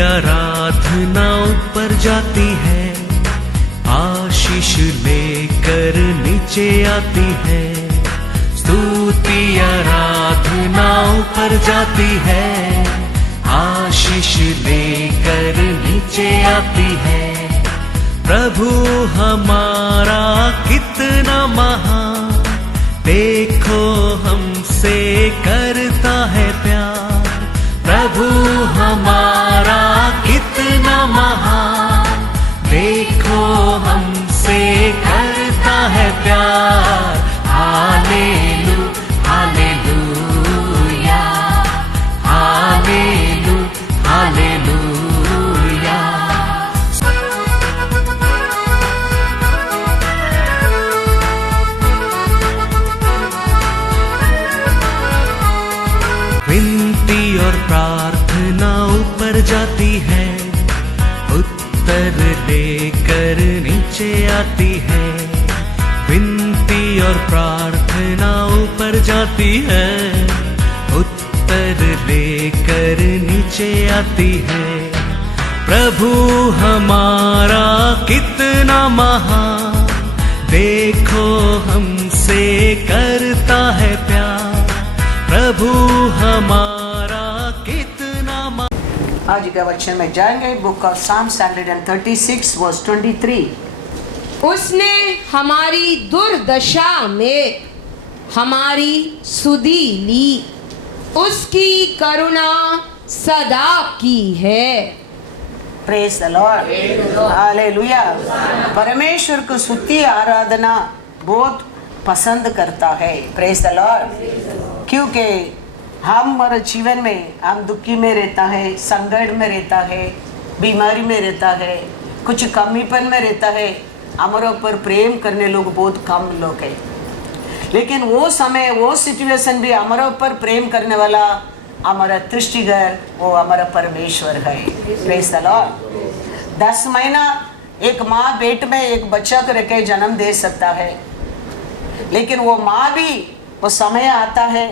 आराधना ऊपर जाती है, आशीष लेकर नीचे आती है। स्तुति आराधना ऊपर जाती है, आशीष लेकर नीचे आती है। प्रभु हमारा कितना महान, देखो हमसे करता है प्यार। प्रभु हमारा कितना महान, देखो हमसे करता है प्यार। हालेलू हालेलूया, हालेलू हालेलूया। विनती और प्रार्थना ऊपर जाती है, उत्तर लेकर नीचे आती है। विनती और प्रार्थना ऊपर जाती है, उत्तर लेकर नीचे आती है। प्रभु हमारा कितना महान, देखो हमसे करता है प्यार। प्रभु हमारा कितना महान। आज का वचन में जाएंगे बुक ऑफ साम्स 136 वर्स 23। उसने हमारी दुर्दशा में हमारी सुधि ली, उसकी करुणा सदा की है। Praise the Lord, hallelujah. परमेश्वर को स्तुति आराधना बहुत पसंद करता है। Praise the Lord. क्योंकि हमारे जीवन में हम दुखी में रहता है, संकट में रहता है, बीमारी में रहता है, कुछ कमीपन में रहता है। हमारे ऊपर प्रेम करने लोग बहुत कम लोग हैं, लेकिन वो समय वो सिचुएशन भी हमारे ऊपर प्रेम करने वाला हमारा सृष्टिकर वो हमारा परमेश्वर है। Praise the Lord. 10 महीना एक माँ पेट में एक बच्चा को रख के जन्म दे सकता है, लेकिन वो माँ भी वो समय आता है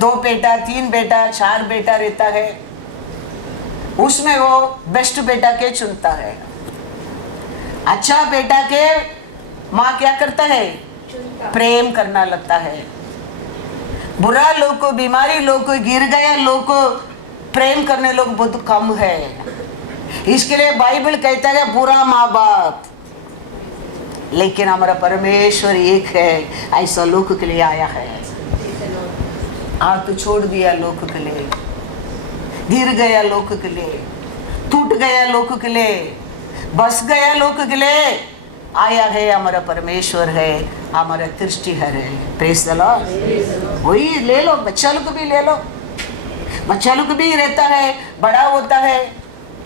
2 बेटा 3 बेटा 4 बेटा रहता है, उसमें वो बेस्ट बेटा के चुनता है। अच्छा बेटा के माँ क्या करता है? प्रेम करना लगता है। बुरा लोग को, बीमारी लोग को, गिर गया लोग को प्रेम करने लोग बहुत कम है। इसके लिए बाइबल कहता है बुरा माँ बाप, लेकिन हमारा परमेश्वर एक है, ऐसा लोग के लिए आया है। तो छोड़ दिया लोग के लिए, गिर गया लोग के लिए, टूट गया लोग के लिए, बस गया लोग के लिए आया है। हमारा परमेश्वर है, हमारा सृष्टिकर है। Praise the Lord. वही ले लो, बच्चा लोग भी ले लो। बच्चा लोग भी रहता है, बड़ा होता है,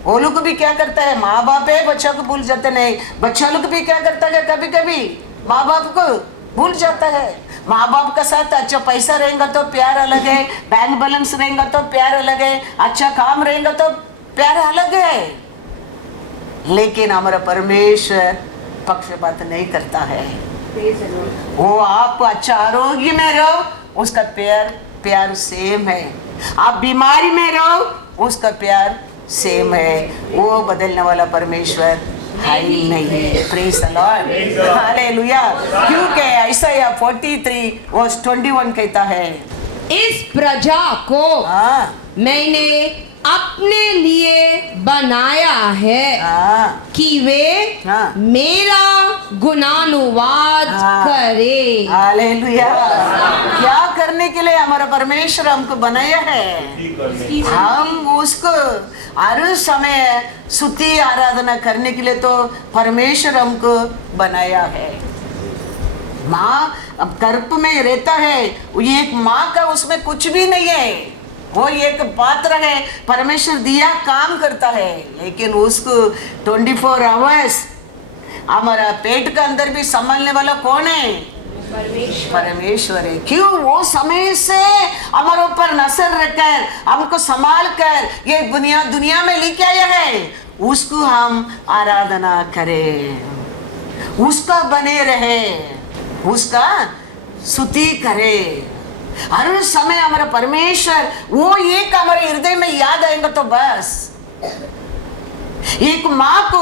वो लोग भी क्या करता है? माँ बाप है, बच्चा को भूल जाते नहीं। बच्चा लोग भी क्या करता है? कभी कभी माँ बाप को भूल जाता है। माँ बाप का साथ अच्छा पैसा रहेगा तो प्यार अलग है, बैंक बैलेंस रहेगा तो प्यार अलग है, अच्छा काम रहेगा तो प्यार अलग है। लेकिन हमारा परमेश्वर पक्षपात नहीं करता है। वो आप अच्छा आरोग्य में रहो, उसका प्यार सेम है। आप बीमारी में रहो, उसका प्यार सेम है। वो बदलने वाला परमेश्वर है ही नहीं। Praise the Lord, hallelujah. क्योंकि आइसाया 43 वर्स 21 कहता है, इस प्रजा को मैंने अपने लिए बनाया है कि वे मेरा गुणानुवाद करे। हालेलुया। क्या करने के लिए हमारा परमेश्वर हमको बनाया है? हम उसको हर समय स्तुति आराधना करने के लिए तो परमेश्वर हमको बनाया है। माँ अब गर्भ में रहता है, ये एक माँ का उसमें कुछ भी नहीं है, वो एक पात्र है, परमेश्वर दिया काम करता है। लेकिन उसको 24 आवर्स हमारा पेट का अंदर भी संभालने वाला कौन है? परमेश्वर है। क्यों? वो समय से हमारे ऊपर नजर रखकर हमको संभाल कर ये दुनिया में लेके आया है। उसको हम आराधना करें, उसका बने रहे, उसका स्तुति करें। हर समय हमारा परमेश्वर वो एक हमारे हृदय में याद आएगा तो बस। एक माँ को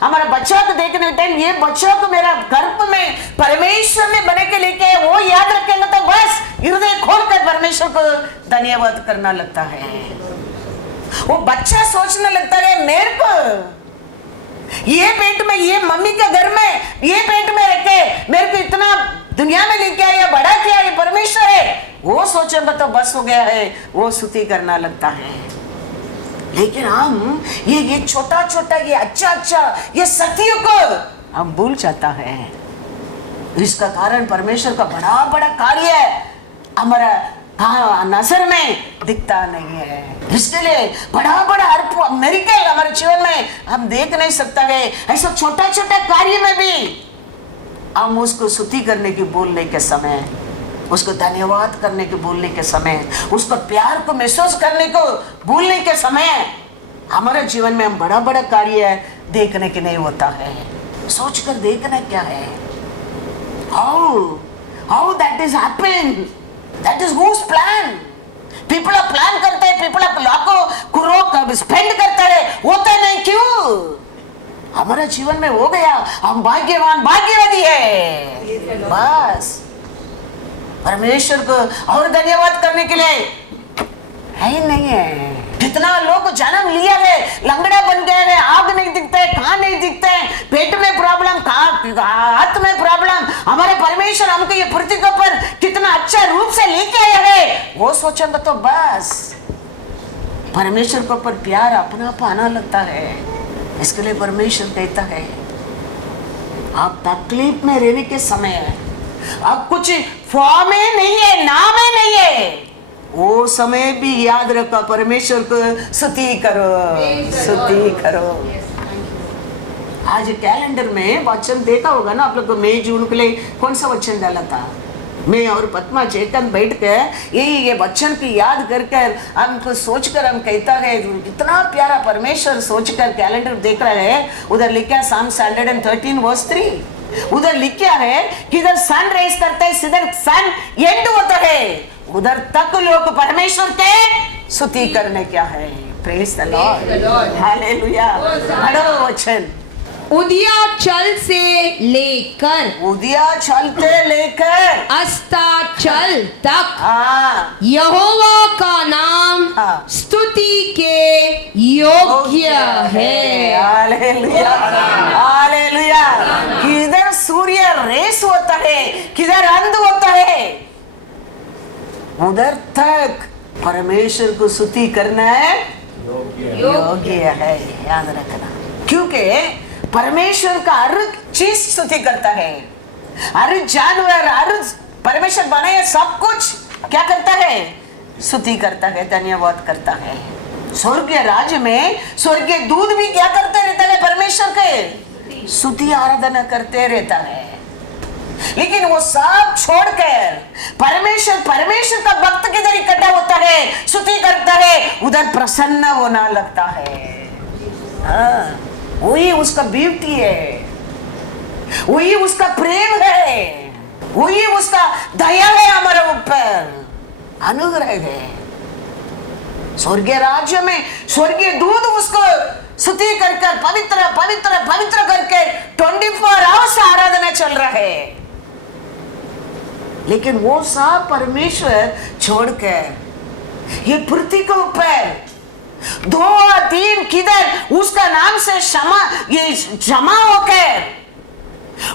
हमारा बच्चा को देखने टाइम ये बच्चा को मेरा गर्भ में परमेश्वर ने बने के लेके वो याद रखेगा तो बस हृदय खोलकर परमेश्वर को धन्यवाद करना लगता है। वो बच्चा सोचने लगता है मेरे को ये पेट में, ये मम्मी के घर में ये पेट में रखे मेरे को इतना दुनिया में लेके आया, बड़ा किया, ये परमेश्वर है। वो सोचेगा तो बस हो गया है, वो स्तुति करना लगता है। लेकिन हम ये छोटा छोटा ये अच्छा ये सत्य को हम भूल जाता है। इसका कारण परमेश्वर का बड़ा बड़ा कार्य हमारा नजर में दिखता नहीं है। इसके लिए बड़ा बड़ा मिरेकल हमारे जीवन में हम देख नहीं सकता है। ऐसा छोटा छोटा कार्य में भी हम उसको स्तुति करने की बोलने के समय, उसको धन्यवाद करने के बोलने के समय, उसको प्यार को महसूस करने को बोलने के समय हमारे जीवन में हम बड़ा बड़ा कार्य देखने के नहीं होता है। सोचकर देखना क्या है, how that is happen, that is whose plan। people are plan करते हैं, people are लाखों करोड़ स्पेंड करते हैं, होता नहीं क्यों? हमारा जीवन में हो गया, हम भाग्यवान भाग्यवती है। बस परमेश्वर को और धन्यवाद करने के लिए है ही नहीं है। कितना लोग जन्म लिया है, लंगड़ा बन गए हैं, आग नहीं दिखता है, कान नहीं दिखते हैं, पेट में प्रॉब्लम, हाथ में प्रॉब्लम। हमारे परमेश्वर हमको ये पृथ्वी के ऊपर कितना अच्छा रूप से लेके आया है। वो सोचेंगे तो बस परमेश्वर के ऊपर प्यार अपना आना लगता है। इसके लिए परमेश्वर कहता है आप तकलीफ में रहने के समय है, अब कुछ फॉर्म में नहीं है, नाम में नहीं है, वो समय भी याद रखो परमेश्वर को स्तुति करो, स्तुति करो। आज कैलेंडर में वचन देखा होगा ना आप लोग को, मई जून के लिए कौन सा वचन डाला था? मैं और पद्मा चेतन बैठ कर ये वचन की याद कर हमको सोचकर हम कहता है इतना प्यारा परमेश्वर सोचकर कैलेंडर देख रहा है। उधर लिखा Psalm 113 verse 3, उधर लिखा है कि इधर सन रेस करता है, इधर सन एंड होता है, उधर तक लोग परमेश्वर के स्तुति करने क्या है। Praise the Lord, hallelujah. पढ़ो वचन। उदयाचल से लेकर, उदयाचलते लेकर अस्ताचल तक यहोवा का नाम स्तुति के योग्य है। Hallelujah, hallelujah. किधर सूर्य रेस होता है, किधर अंध होता है, उधर तक परमेश्वर को स्तुति करना योग्य है। याद रखना, क्योंकि परमेश्वर का हर चीज स्तुति करता है। हर जानवर, हर परमेश्वर बनाए सब कुछ क्या करता है? स्तुति करता है, धन्यवाद करता है। स्वर्गीय राज्य में स्वर्गीय दूत भी क्या करते रहता है? परमेश्वर के स्तुति आराधना करते रहता है। लेकिन वो सब छोड़कर परमेश्वर का भक्त किधर इकट्ठा होता है, स्तुति करता है, उधर प्रसन्न होना लगता है। वही उसका ब्यूटी है, वही उसका प्रेम है, वही उसका दया है हमारे ऊपर, अनुग्रह है। स्वर्गीय राज्य में स्वर्गीय दूत उसको स्तुति करके पवित्र पवित्र पवित्र करके 24 आवर्स आराधना चल रहा है। लेकिन वो सब परमेश्वर छोड़कर ये पृथ्वी के ऊपर 2-3 किधर उसका नाम से ये जमा होकर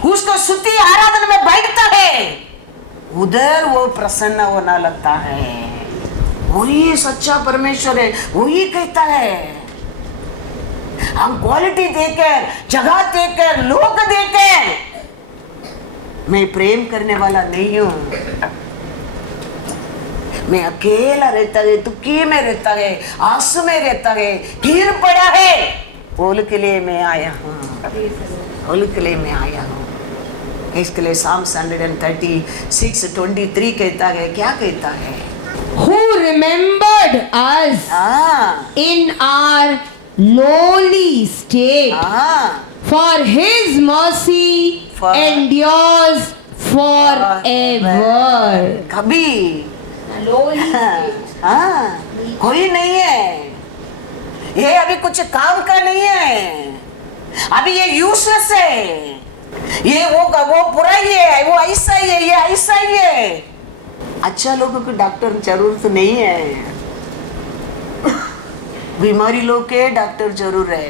उसको स्तुति आराधना में बैठता है, उधर वो प्रसन्न होना लगता है। वही सच्चा परमेश्वर है। वही कहता है हम क्वालिटी देकर, जगह देकर, लोग देकर मैं प्रेम करने वाला नहीं हूं। मैं अकेला रहता है, दुखी में रहता है, आंसू में रहता है, गिर पड़ा है, बोल के लिए मैं आया हूँ, बोल के लिए मैं आया हूँ। इसके लिए Psalm 136:23 कहता है, क्या कहता है? Who remembered us in our lowly state, for His mercy endures forever। कभी lowly state. हाँ, कोई नहीं है, ये अभी कुछ काम का नहीं है, अभी ये यूजलेस है, ये वो बुरा ही है, वो ऐसा ही है, ये ऐसा ही है। अच्छा लोगों को डॉक्टर जरूरत नहीं है, बीमारी लोग के डॉक्टर जरूर है।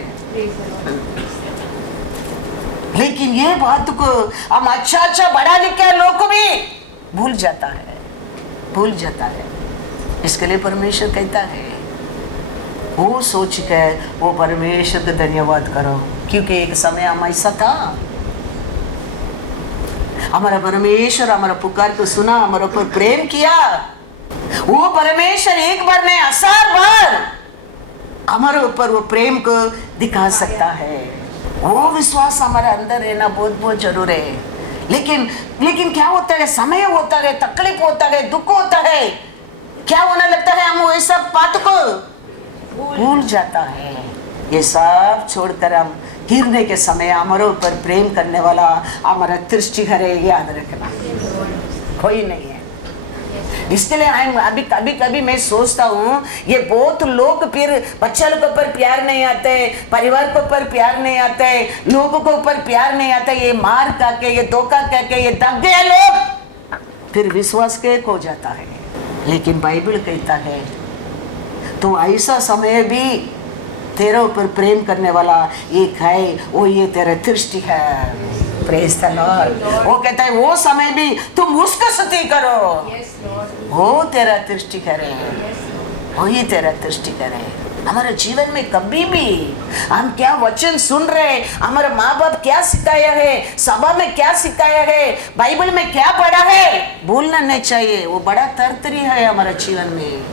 लेकिन ये बात को हम अच्छा बड़ा लिखा लोग को भी भूल जाता है। इसके लिए परमेश्वर कहता है वो सोच के वो परमेश्वर का धन्यवाद करो, क्योंकि एक समय हम ऐसा था, हमारा परमेश्वर हमारा पुकार को सुना, हमारे ऊपर प्रेम किया। वो परमेश्वर एक बार नहीं 1000 बार हमारे ऊपर वो प्रेम को दिखा सकता है। वो विश्वास हमारे अंदर रहना बहुत जरूर है। लेकिन क्या होता है, समय होता है, तकलीफ होता है, दुख होता है, क्या होने लगता है, हम वो सब बात को भूल जाता है। ये सब छोड़कर हम गिरने के समय हमारे ऊपर प्रेम करने वाला हमारा दृष्टि है, याद रखना कोई नहीं है। इसके लिए अभी कभी मैं सोचता हूँ, ये बहुत लोग फिर बच्चा लोग के ऊपर प्यार नहीं आते, परिवार के ऊपर प्यार नहीं आते, लोगों के ऊपर प्यार नहीं आता, ये मार करके, ये धोखा करके, ये दब गए लोग, फिर विश्वास के खो जाता है। लेकिन बाइबल कहता है तो ऐसा समय भी तेरे ऊपर प्रेम करने वाला एक है, वो ये तेरे दृष्टि है। Praise the Lord. वो कहता है वो समय भी तुम उसका स्तुति करो, वो तेरा दृष्टि करे, वही तेरा दृष्टि करे। हमारे जीवन में कभी भी हम क्या वचन सुन रहे, हमारे माँ बाप क्या सिखाया है, सभा में क्या सिखाया है, बाइबल में क्या पढ़ा है, भूलना नहीं चाहिए। वो बड़ा तरतरी है हमारे जीवन में,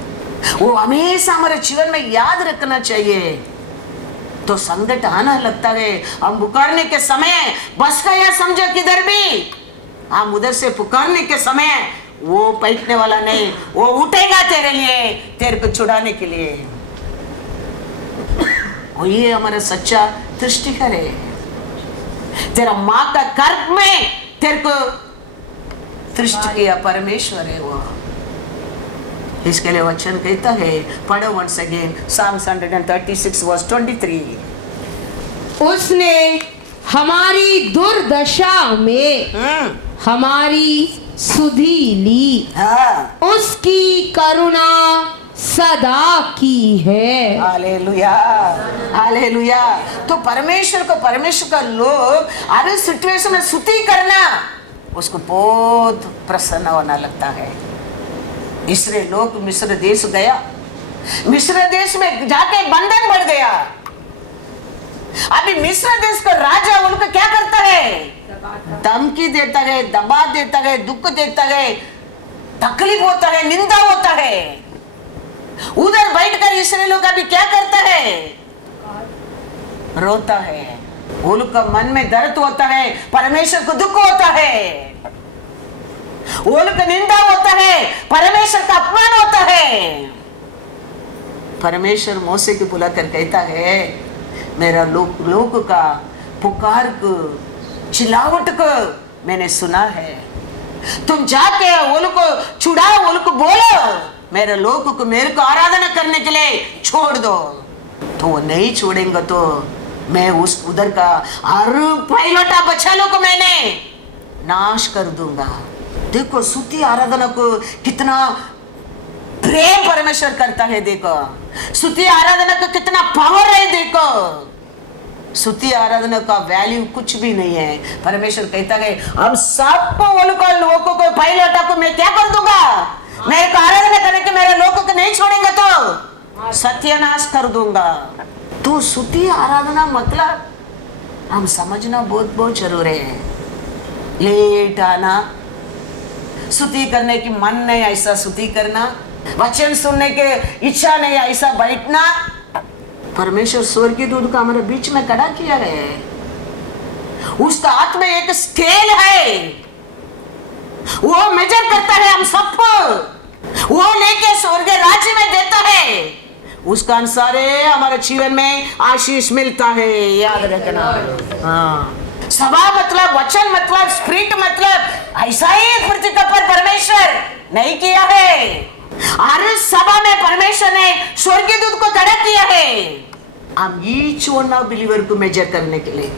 वो हमेशा हमारे जीवन में याद रखना चाहिए। तो संकट आना लगता है, हम पुकारने के समय बस गया समझो किधर भी, हम उधर से पुकारने के समय वो बैठने वाला नहीं, वो उठेगा तेरे लिए, तेरे को छुड़ाने के लिए। और ये हमारा सच्चा दृष्टि है। तेरा माँ का गर्भ में तेरे को दृष्टि किया परमेश्वर है वो। इसके लिए वचन कहता है, पढ़ो once again Psalms 136 verse 23। उसने हमारी दुर्दशा में हमारी सुधि ली, हाँ। उसकी करुणा सदा की है। Hallelujah, hallelujah. तो परमेश्वर का लोग हर सिचुएशन में स्तुति करना उसको बहुत प्रसन्न होना लगता है। इसलिए लोग मिस्र देश गया, मिस्र देश में जाके बंधन बढ़ गया। अभी मिस्र देश का राजा उनको क्या करता है, धमकी देता है, दबाव देता है, दुख देता है, तकलीफ होता है, निंदा होता है। उधर बैठकर इसराइली लोग अभी क्या करता है, रोता है। उनका मन में दर्द होता है, परमेश्वर को दुख होता है, उनका निंदा होता है, परमेश्वर का अपमान होता है। परमेश्वर मूसा को बुलाकर कहता है, मेरा लोग का पुकार को, चिल्लावट को मैंने सुना है, तुम जाके उनको छुड़ाओ, उनको बोलो मेरे लोग को मेरे को आराधना करने के लिए छोड़ दो। तो वो नहीं छोड़ेंगे तो मैं उस उधर का हर पहिलौठा बच्चा लोग को मैंने नाश कर दूंगा। देखो स्तुति आराधना को कितना प्रेम परमेश्वर करता है। देखो स्तुति आराधना को कितना पावर है। देखो स्तुति आराधना का वैल्यू कुछ भी नहीं है। परमेश्वर कहता है हम सबको लोगों को पहिलौठा को मैं क्या कर दूंगा, मेरे को आराधना करने के मेरे लोगों को नहीं छोड़ेंगे तो सत्यानाश कर दूंगा। तो स्तुति आराधना मतलब हम समझना बहुत जरूरी है। लेट आना, स्तुति करने की मन नहीं ऐसा स्तुति करना, वचन सुनने के इच्छा नहीं ऐसा बैठना। परमेश्वर स्वर्गीय दूत का हमारे बीच में खड़ा किया है। उसका हाथ में एक स्केल है, वो मेजर करता है हम सबको, वो लेके स्वर्ग राज्य में देता है। उसका अनुसार हमारे जीवन में आशीष मिलता है। याद रखना। हाँ, सभा मतलब, वचन मतलब, स्पिरिट मतलब ऐसा ही पृथ्वी पर परमेश्वर नहीं किया है। हर सभा में परमेश्वर ने स्वर्गीय दूत को खड़ा किया है हम ईच वन ऑफ बिलीवर को मेजर करने के लिए।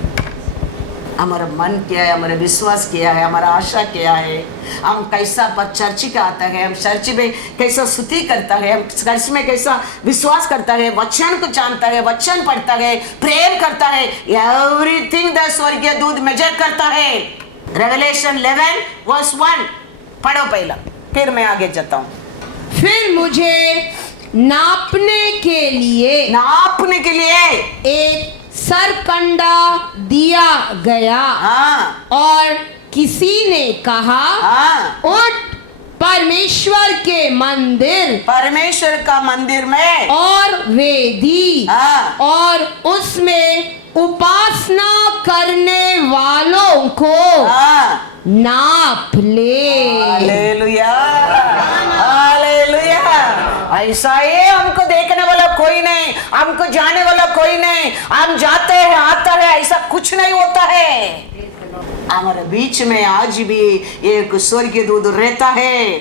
हमारा मन क्या है, हमारा विश्वास क्या है, हमारा आशा क्या है, हम कैसा चर्च का आता है, हम चर्च में कैसा स्तुति करता है, हम चर्च में कैसा विश्वास करता है, वचन को जानता है, वचन पढ़ता है, प्रेम करता है, एवरीथिंग द स्वर्गीय दूत मेजर करता है। रेवलेशन 11 वर्स 1 पढ़ो पहला, फिर मैं आगे जाता हूँ। फिर मुझे नापने के लिए एक सरकंडा दिया गया। हाँ और किसी ने कहा, हाँ उठ परमेश्वर का मंदिर में और वेदी हाँ और उसमें उपासना करने वालों को हाँ नाप ले। Hallelujah, hallelujah. ऐसा है, हमको देखने वाला कोई नहीं, हमको जाने वाला कोई नहीं, हम जाते हैं आता है, ऐसा कुछ नहीं होता है। हमारे बीच में आज भी एक स्वर्गीय दूत रहता है,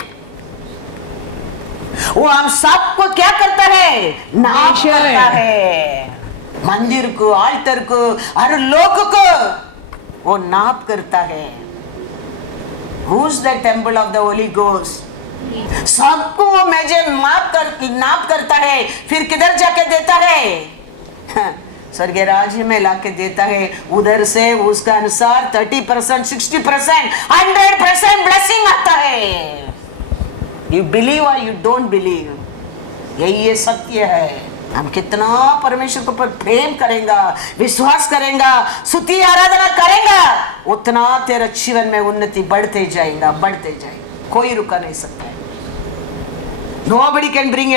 वो हम सबको क्या करता है, नाप करता है। मंदिर को, आल्टर को, हर लोग को वो नाप करता है। Who's the temple of the Holy Ghost? सबको वो मेजर नाप करता है, फिर किधर जाके देता है, स्वर्गीय राज्य में लाके देता है। उधर से उसका अनुसार 30%, 60%, 100% ब्लेसिंग आता है। यू बिलीव और यू डोंट बिलीव, यही ये सत्य है। हम कितना परमेश्वर को पर प्रेम करेंगे, विश्वास करेंगे, स्तुति आराधना करेंगे, उतना तेरा जीवन में उन्नति बढ़ते जाएगा, बढ़ते जाएगा। कोई रुका नहीं सकता है। Nobody can bring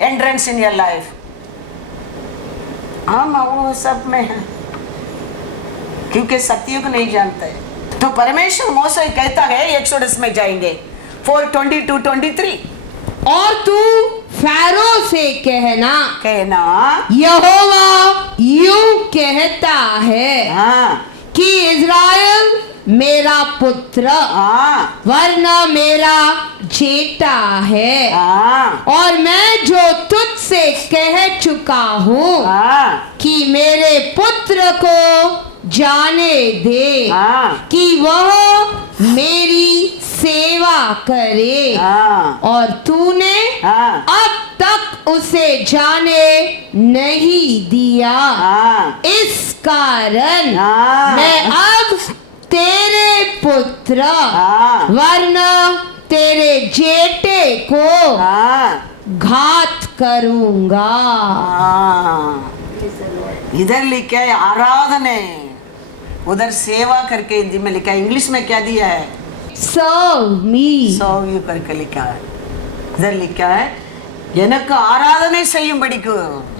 entrance in your life. हम वो सब में हैं, क्योंकि सत्य को नहीं जानते। तो परमेश्वर मोसे कहता है, एक्सोडस में जाएंगे 4:22-23, और तू फैरो से कहना यहोवा यूं कहता है हाँ कि इज़राइल मेरा पुत्र हाँ वरना मेरा जेठा है। हाँ और मैं जो तुझसे कह चुका हूँ हाँ कि मेरे पुत्र को जाने दे हाँ कि वह मेरी सेवा करे। हाँ और तूने हाँ अब तक उसे जाने नहीं दिया, हाँ इस कारण हाँ मैं अब तेरे पुत्र हाँ वरना तेरे जेठे को हाँ घात करूंगा। हाँ इधर लिखा है आराधने, उधर सेवा करके हिंदी में लिखा है। इंग्लिश में क्या दिया है, सर्व मी, सर्व यू करके लिखा है। इधर लिखा है எனக்கு आराधना செய்யும்படி को,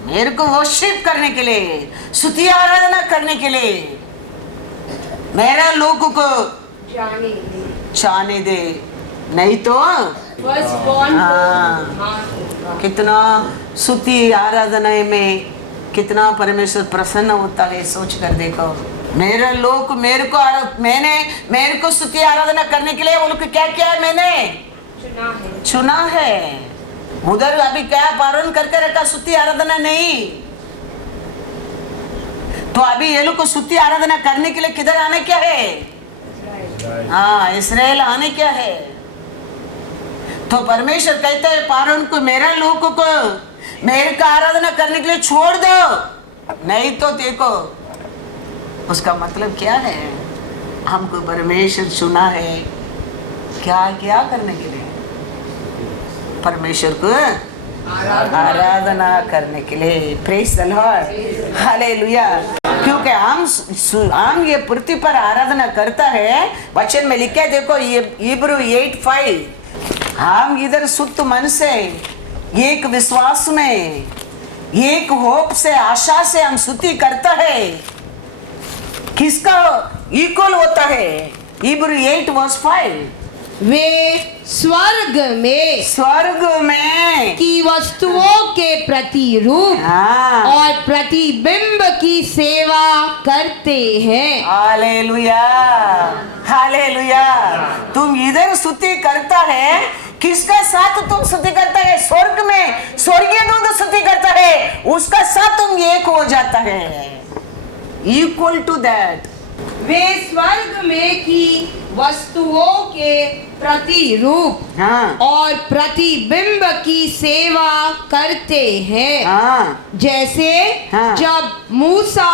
मेरे को वर्शिप करने के लिए, स्तुति आराधना करने के लिए, मेरा लोगों को जाने दे, नहीं तो कितना स्तुति आराधना में कितना परमेश्वर प्रसन्न होता है, सोच कर देखो। मेरे लोग मेरे को स्तुति आराधना करने के लिए उनको क्या किया है, मैंने चुना है। उधर अभी क्या पारण करके रखा, स्तुति आराधना नहीं। तो अभी ये लोग को स्तुति आराधना करने के लिए किधर आने क्या है, हाँ इस्राएल आने क्या है। तो परमेश्वर कहते हैं पारण को, मेरा लोगों को मेरे का आराधना करने के लिए छोड़ दो, नहीं तो देखो उसका मतलब क्या है। हमको परमेश्वर चुना है क्या क्या करने के लिए, परमेश्वर को आराधना करने के लिए। Praise the Lord, hallelujah. क्योंकि हम ये पृथ्वी पर आराधना करता है, वचन में लिखा है देखो इब्रू 8:5, हम इधर शुद्ध मन से, एक विश्वास में, एक होप से, आशा से हम स्तुति करता है। किसका इक्वल होता है, इब्रू 8:5, वे स्वर्ग में की वस्तुओं के प्रतिरूप हाँ और प्रतिबिंब की सेवा करते हैं। Hallelujah, hallelujah. तुम इधर स्तुति करता है किसका साथ तुम स्तुति करता है? स्वर्ग में स्वर्गीय दूत स्तुति करता है, उसका साथ तुम एक हो जाता है, इक्वल टू दैट। वे स्वर्ग में की वस्तुओं के प्रतिरूप हाँ और प्रतिबिंब की सेवा करते हैं। हाँ जैसे हाँ। जब मूसा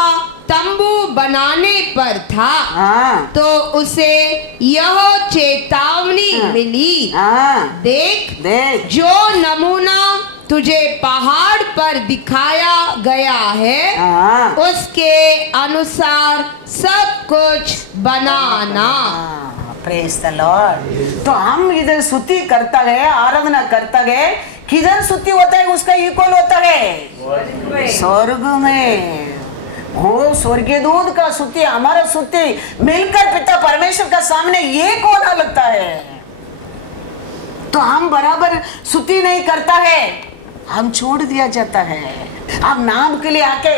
तंबू बनाने पर था हाँ तो उसे यह चेतावनी हाँ। मिली, हाँ देख देख जो नमूना तुझे पहाड़ पर दिखाया गया है हाँ उसके अनुसार सब कुछ बनाना। Praise the Lord. तो हम इधर स्तुति करता है, आराधना करता है, किधर स्तुति होता है उसका इक्वल होता है स्वर्ग में। वो स्वर्गीय दूत का स्तुति हमारा स्तुति मिलकर पिता परमेश्वर का सामने एक होना लगता है। तो हम बराबर स्तुति नहीं करता है, हम छोड़ दिया जाता है। अब नाम के लिए आके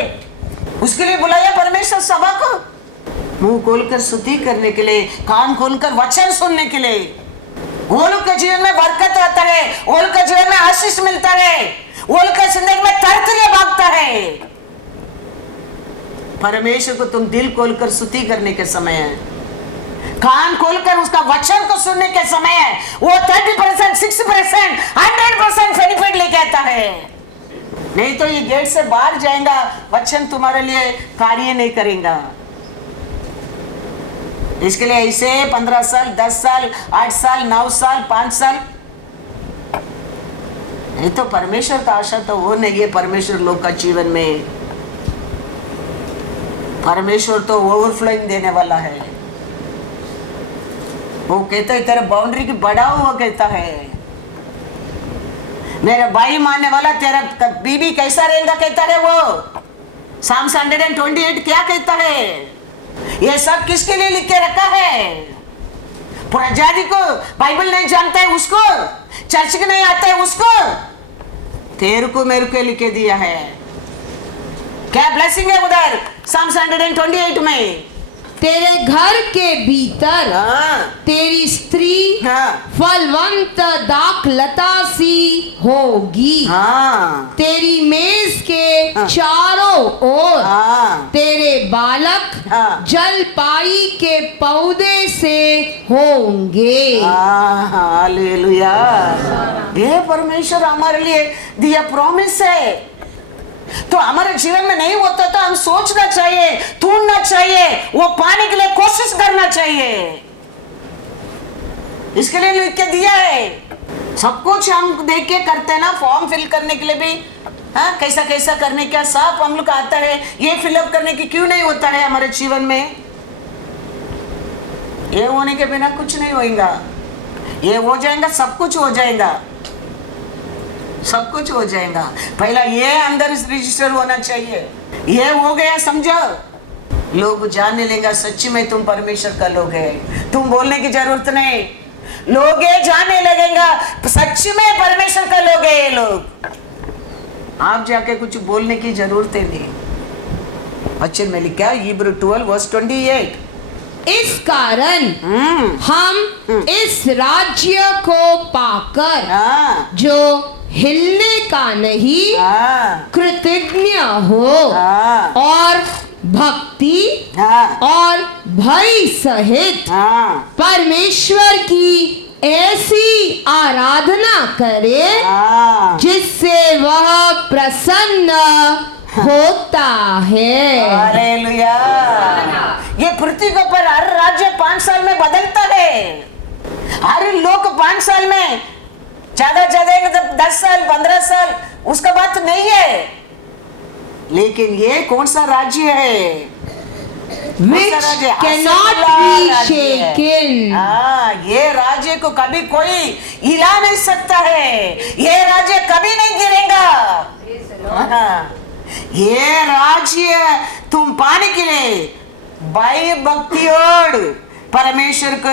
उसके लिए बुलाया परमेश्वर सभा को, मुंह खोलकर स्तुति करने के लिए, कान खोलकर वचन सुनने के लिए। वो लोग के जीवन में बरकत आता है, वो लोग के जीवन में आशीष मिलता है, वो लोग के जिंदगी में तरतरिया भागता है। परमेश्वर को तुम दिल खोलकर स्तुति करने के समय है, कान खोलकर उसका वचन को सुनने के समय है, वो 30%, 60%, 100% बेनिफिट लेके आता है। नहीं तो ये गेट से बाहर जाएगा, वचन तुम्हारे लिए कार्य नहीं करेगा। इसके लिए ऐसे 15 साल, 10 साल, 8 साल, 9 साल, 5 साल, नहीं तो परमेश्वर का आशा तो वो नहीं है। परमेश्वर लोग का जीवन में परमेश्वर तो ओवरफ्लोइंग देने वाला है। वो कहता है तेरे बाउंड्री की बढ़ा हुआ कहता है, मेरे भाई मानने वाला तेरा बीबी कैसा रहेगा कहता है। वो साम 128 क्या कहता है? ये सब किसके लिए लिख के रखा है? पुराजादी को, बाइबल नहीं जानता है उसको, चर्च के नहीं आता है उसको, तेरे को मेरे को लिखे दिया है। क्या ब्लेसिंग है उधर साम 128 में? तेरे घर के भीतर हाँ तेरी स्त्री हाँ फलवंत दाखलता सी होगी। हाँ तेरी मेज के हाँ। चारों ओर हाँ तेरे बालक हाँ। जलपाई के पौधे से होंगे। हालेलुया। ये परमेश्वर हमारे लिए दिया प्रॉमिस है। तो हमारे जीवन में नहीं होता तो हम सोचना चाहिए, ढूंढना चाहिए, वो पाने के लिए कोशिश करना चाहिए। इसके लिए लिख के दिया है। सब कुछ हम देख के करते हैं ना, फॉर्म फिल करने के लिए भी, हाँ कैसा कैसा करने का साफ हम लोग आता है, ये फिलअप करने की क्यों नहीं होता है हमारे जीवन में? ये होने के बिना कुछ नहीं होगा। ये हो जाएगा, सब कुछ हो जाएगा, सब कुछ हो जाएगा। पहला ये अंदर रजिस्टर होना चाहिए। ये हो गया समझो, लोग जानने लेगा सच्ची में तुम परमेश्वर का लोग है। तुम बोलने की जरूरत नहीं, लोग ये जानने लगेगा सच्ची में परमेश्वर का लोग है ये लोग। आप जाके कुछ बोलने की जरूरत नहीं। वचन में लिखा हिब्रू 12:28, इस कारण हम इस राज्य को पाकर हाँ जो हिलने का नहीं हाँ कृतज्ञ हो हाँ और भक्ति हाँ और भय सहित हाँ परमेश्वर की ऐसी आराधना करे हाँ जिससे वह प्रसन्न होता है। हालेलुया। ये पृथ्वी के ऊपर हर राज्य 5 साल में बदलता है। हर लोग 5 साल में ज्यादा 10 साल 15 साल उसका बात नहीं है। लेकिन ये कौन सा राज्य है? Which cannot be shaken. हाँ, ये राज्य को कभी कोई हिला नहीं सकता है। ये राज्य कभी नहीं गिरेगा। हाँ, ये राज्य तुम पाने के लिए भाई भक्ति और परमेश्वर को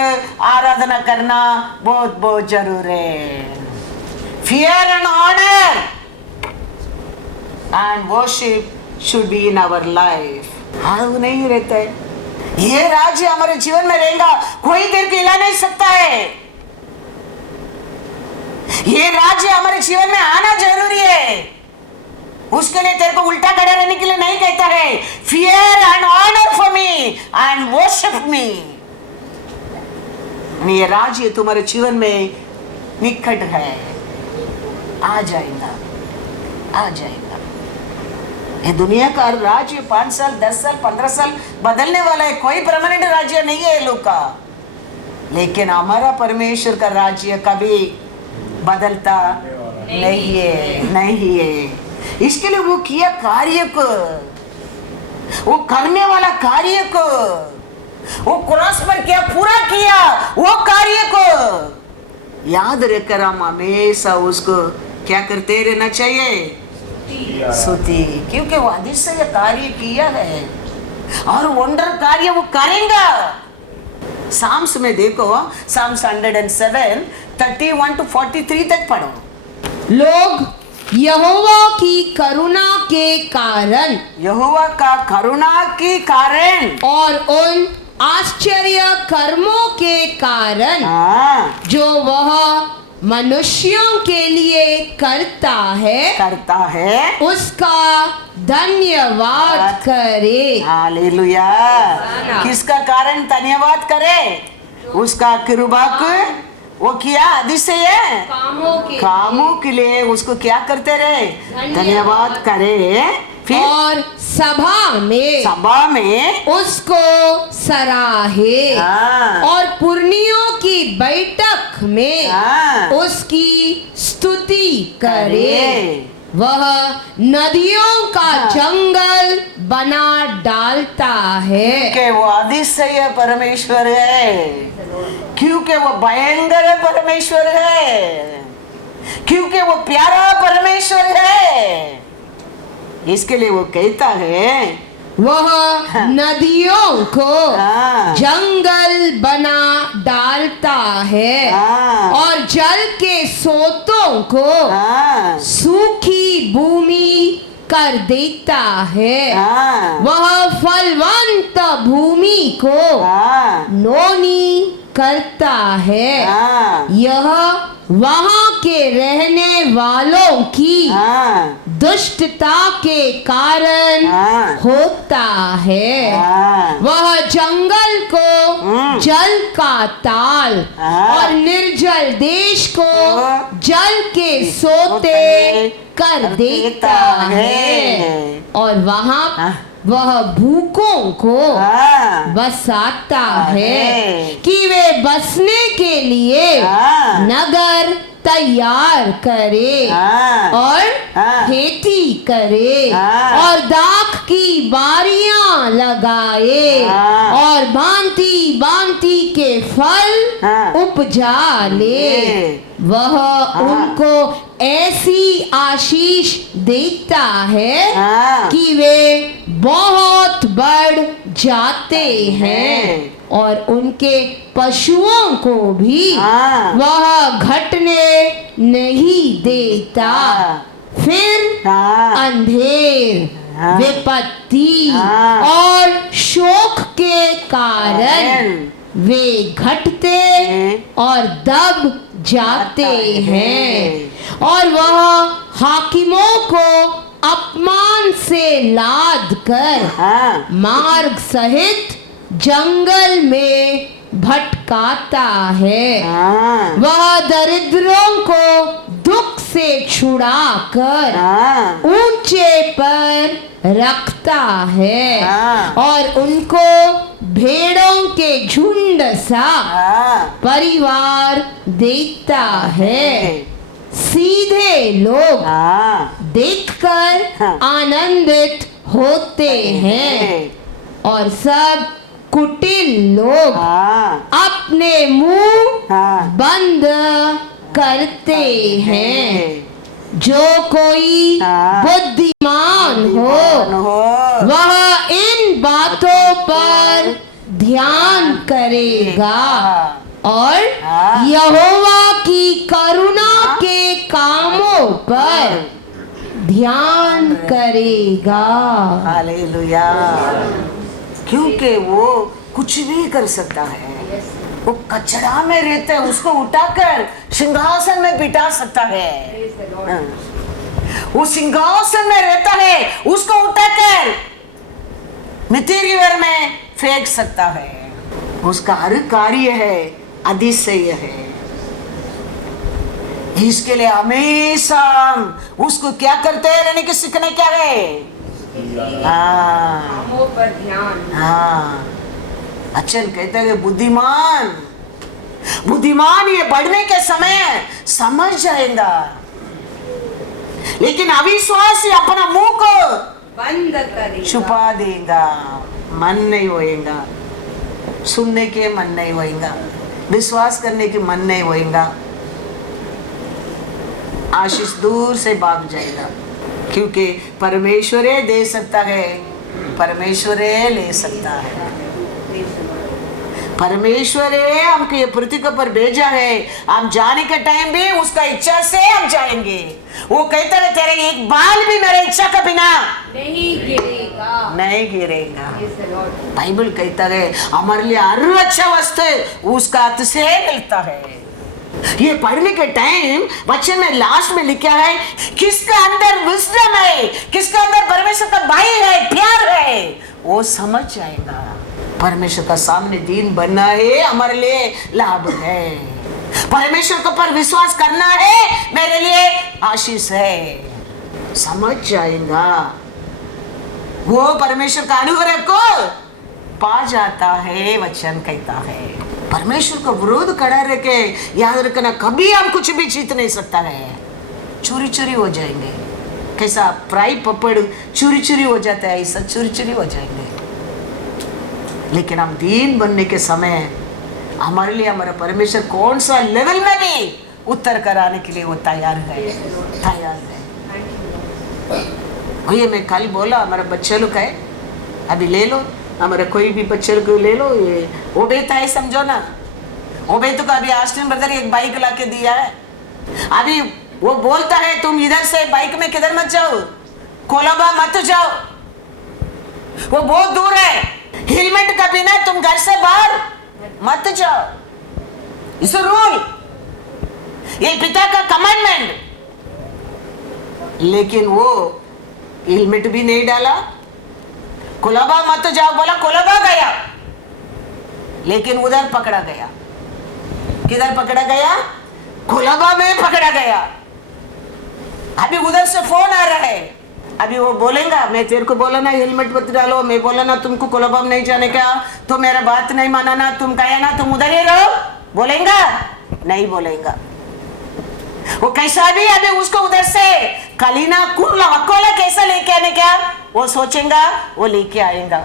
आराधना करना बहुत बहुत जरूरी है। Fear and honor and worship should be in our life. हाँ वो नहीं रहता है। ये राज्य हमारे जीवन में रहेगा, कोई देर के हिला नहीं सकता है। ये राज्य हमारे जीवन में आना जरूरी है। उसके लिए तेरे को उल्टा खड़ा रहने के लिए नहीं कहता है, fear and honour for me and worship me. ये राज्य तुम्हारे जीवन में निकट है, आ जाएगा, आ जाएगा। ये दुनिया का राज्य 5 साल 10 साल 15 साल बदलने वाला है, कोई परमानेंट राज्य नहीं है लोग का। लेकिन हमारा परमेश्वर का राज्य कभी बदलता नहीं है, नहीं है। इसके लिए वो किया कार्य को, वो करने वाला कार्य को, वो क्रॉस पर क्या पूरा किया वो कार्य को याद रखकर हम हमेशा उसको क्या करते रहना चाहिए, स्तुति। क्योंकि वो अधिशय कार्य किया है और वंडर कार्य वो करेगा। साम्स में देखो, साम्स 107 31 to 43 तक पढ़ो। लोग यहोवा की करुणा के कारण, यहोवा का करुणा के कारण और उन आश्चर्य कर्मों के कारण जो वह मनुष्यों के लिए करता है उसका धन्यवाद करे। हालेलुया। किसका कारण धन्यवाद करे? उसका कृपा को वो किया अधिशय कामों के लिए उसको क्या करते रहे, धन्यवाद करे। फिर और सभा में उसको सराहे और पुरनियों की बैठक में उसकी स्तुति करे। वह नदियों का जंगल बना डालता है। कि वो अधिशय परमेश्वर है, क्योंकि वो भयंकर परमेश्वर है, क्योंकि वो प्यारा परमेश्वर है। इसके लिए वो कहता है वह नदियों को जंगल बना डालता है और जल के सोतों को सूखी भूमि कर देता है। वह फलवंत भूमि को नोनी करता है। यह वहां के रहने वालों की दुष्टता के कारण होता है। वह जंगल को जल का ताल और निर्जल देश को जल के सोते कर देता है। और वहां वह भूखों को बसाता है कि वे बसने के लिए नगर तैयार करे और खेती करे और दाख की बारियां लगाए और भांति भांति के फल उपजा ले। वह उनको ऐसी आशीष देता है कि वे बहुत बढ़ जाते हैं और उनके पशुओं को भी वह घटने नहीं देता। फिर अंधेर, विपत्ति और शोक के कारण वे घटते और दब जाते हैं और वह हाकिमों को अपमान से लाद कर मार्ग सहित जंगल में भटकाता है। वह दरिद्रों को दुख से छुड़ाकर ऊंचे पर रखता है और उनको भेड़ों के झुंड सा परिवार देता है। सीधे लोग देखकर आनंदित होते हैं और सब कुटिल लोग अपने मुंह बंद करते हैं। जो कोई बुद्धिमान हो वह इन बातों पर ध्यान करेगा और यहोवा की करुणा के कामों पर ध्यान करेगा। हालेलुया। क्योंकि वो कुछ भी कर सकता है, वो कचरा में रहते उसको उठाकर सिंहासन में बिठा सकता है। वो सिंहासन में रहता है उसको उठाकर मिट्टी रिवर में फेंक सकता है। उसका हर कार्य है अतिशय है। इसके लिए हमेशा उसको क्या करते हैं रहने की सीखने क्या है। कामों पर ध्यान। हाँ, अच्छन कहते हैं बुद्धिमान बुद्धिमान ये बढ़ने के समय समझ जाएगा, लेकिन अविश्वासी अपना मुंह को बंद करेगा, छुपा देगा, मन नहीं होएगा, सुनने के मन नहीं होएगा, विश्वास करने की मन नहीं होएगा, आशीष दूर से भाग जाएगा। क्योंकि परमेश्वर दे सकता है, परमेश्वर ले सकता है। परमेश्वर हमको ये पृथ्वी पर भेजा है, हम जाने के टाइम भी उसका इच्छा से हम जाएंगे। वो कहता है तेरे एक बाल भी मेरे इच्छा के बिना नहीं गिरेगा, नहीं गिरेगा। बाइबल कहता है हमारे लिए हर अच्छा वस्तु उसका हाथ से मिलता है। ये पढ़ने के टाइम वचन में लास्ट में लिखा है किसका अंदर विजडम है, किसका अंदर परमेश्वर का भय है, प्यार है, वो समझ जाएगा। परमेश्वर का सामने दीन बनना है हमारे लिए लाभ है। परमेश्वर के ऊपर विश्वास करना है मेरे लिए आशीष है। समझ जाएगा वो परमेश्वर का अनुग्रह को पा जाता है। वचन कहता है परमेश्वर का विरोध खड़ा रह के याद रखना कभी हम कुछ भी जीत नहीं सकता है। चोरी चोरी हो जाएंगे, कैसा फ्राई पपड़ चोरी चोरी हो जाता है, ऐसा चोरी चोरी हो जाएंगे। लेकिन हम दीन बनने के समय हमारे लिए हमारा परमेश्वर कौन सा लेवल में भी उत्तर कराने के लिए वो तैयार है, तैयार है। भैया मैं कल बोला हमारा बच्चे लोग है, अभी ले लो हमारा कोई भी बच्चे को ले लो। ये ओबेत है समझो ना, ओबेत को अभी आस्टिन ब्रदर एक बाइक ला के दिया है। अभी वो बोलता है तुम इधर से बाइक में किधर मत जाओ, कोलंबा मत जाओ, वो बहुत दूर है, हेलमेट का बिना तुम घर से बाहर मत जाओ, इस रूल, ये पिता का कमांडमेंट। लेकिन वो हेलमेट भी नहीं डाला, कोलंबा मत जाओ बोला, कोलंबा गया, लेकिन उधर पकड़ा गया। किधर पकड़ा गया? कोलंबा में पकड़ा गया। अभी उधर से फोन आ रहा है, अभी वो बोलेगा मैं तेरे को बोला ना हेलमेट मत डालो, मैं बोला ना तुमको कोलंबा में नहीं जाने का, तो मेरा बात नहीं माना ना, तुम कहा ना तुम उधर ही रहो, बोलेगा? नहीं बोलेगा। वो कैसा भी अभी उसको उधर से कलीना कुर्ला वकोला कैसा लेके आने क्या वो सोचेगा, वो लेके आएगा।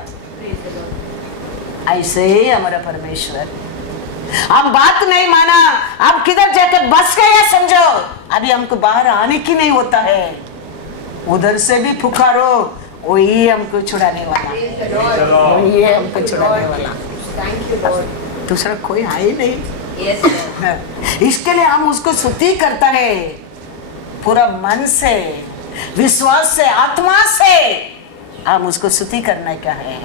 ऐसे ही हमारा परमेश्वर, हम बात नहीं माना, हम किधर जाकर बस गया समझो, अभी हमको बाहर आने की नहीं होता है, उधर से भी पुकारो, वही हमको छुड़ाने वाला, वही है हमको छुड़ाने वाला, दूसरा कोई है ही नहीं। इसके लिए हम उसको स्तुति करता है पूरा मन से, विश्वास से, आत्मा से हम उसको स्तुति करना क्या है।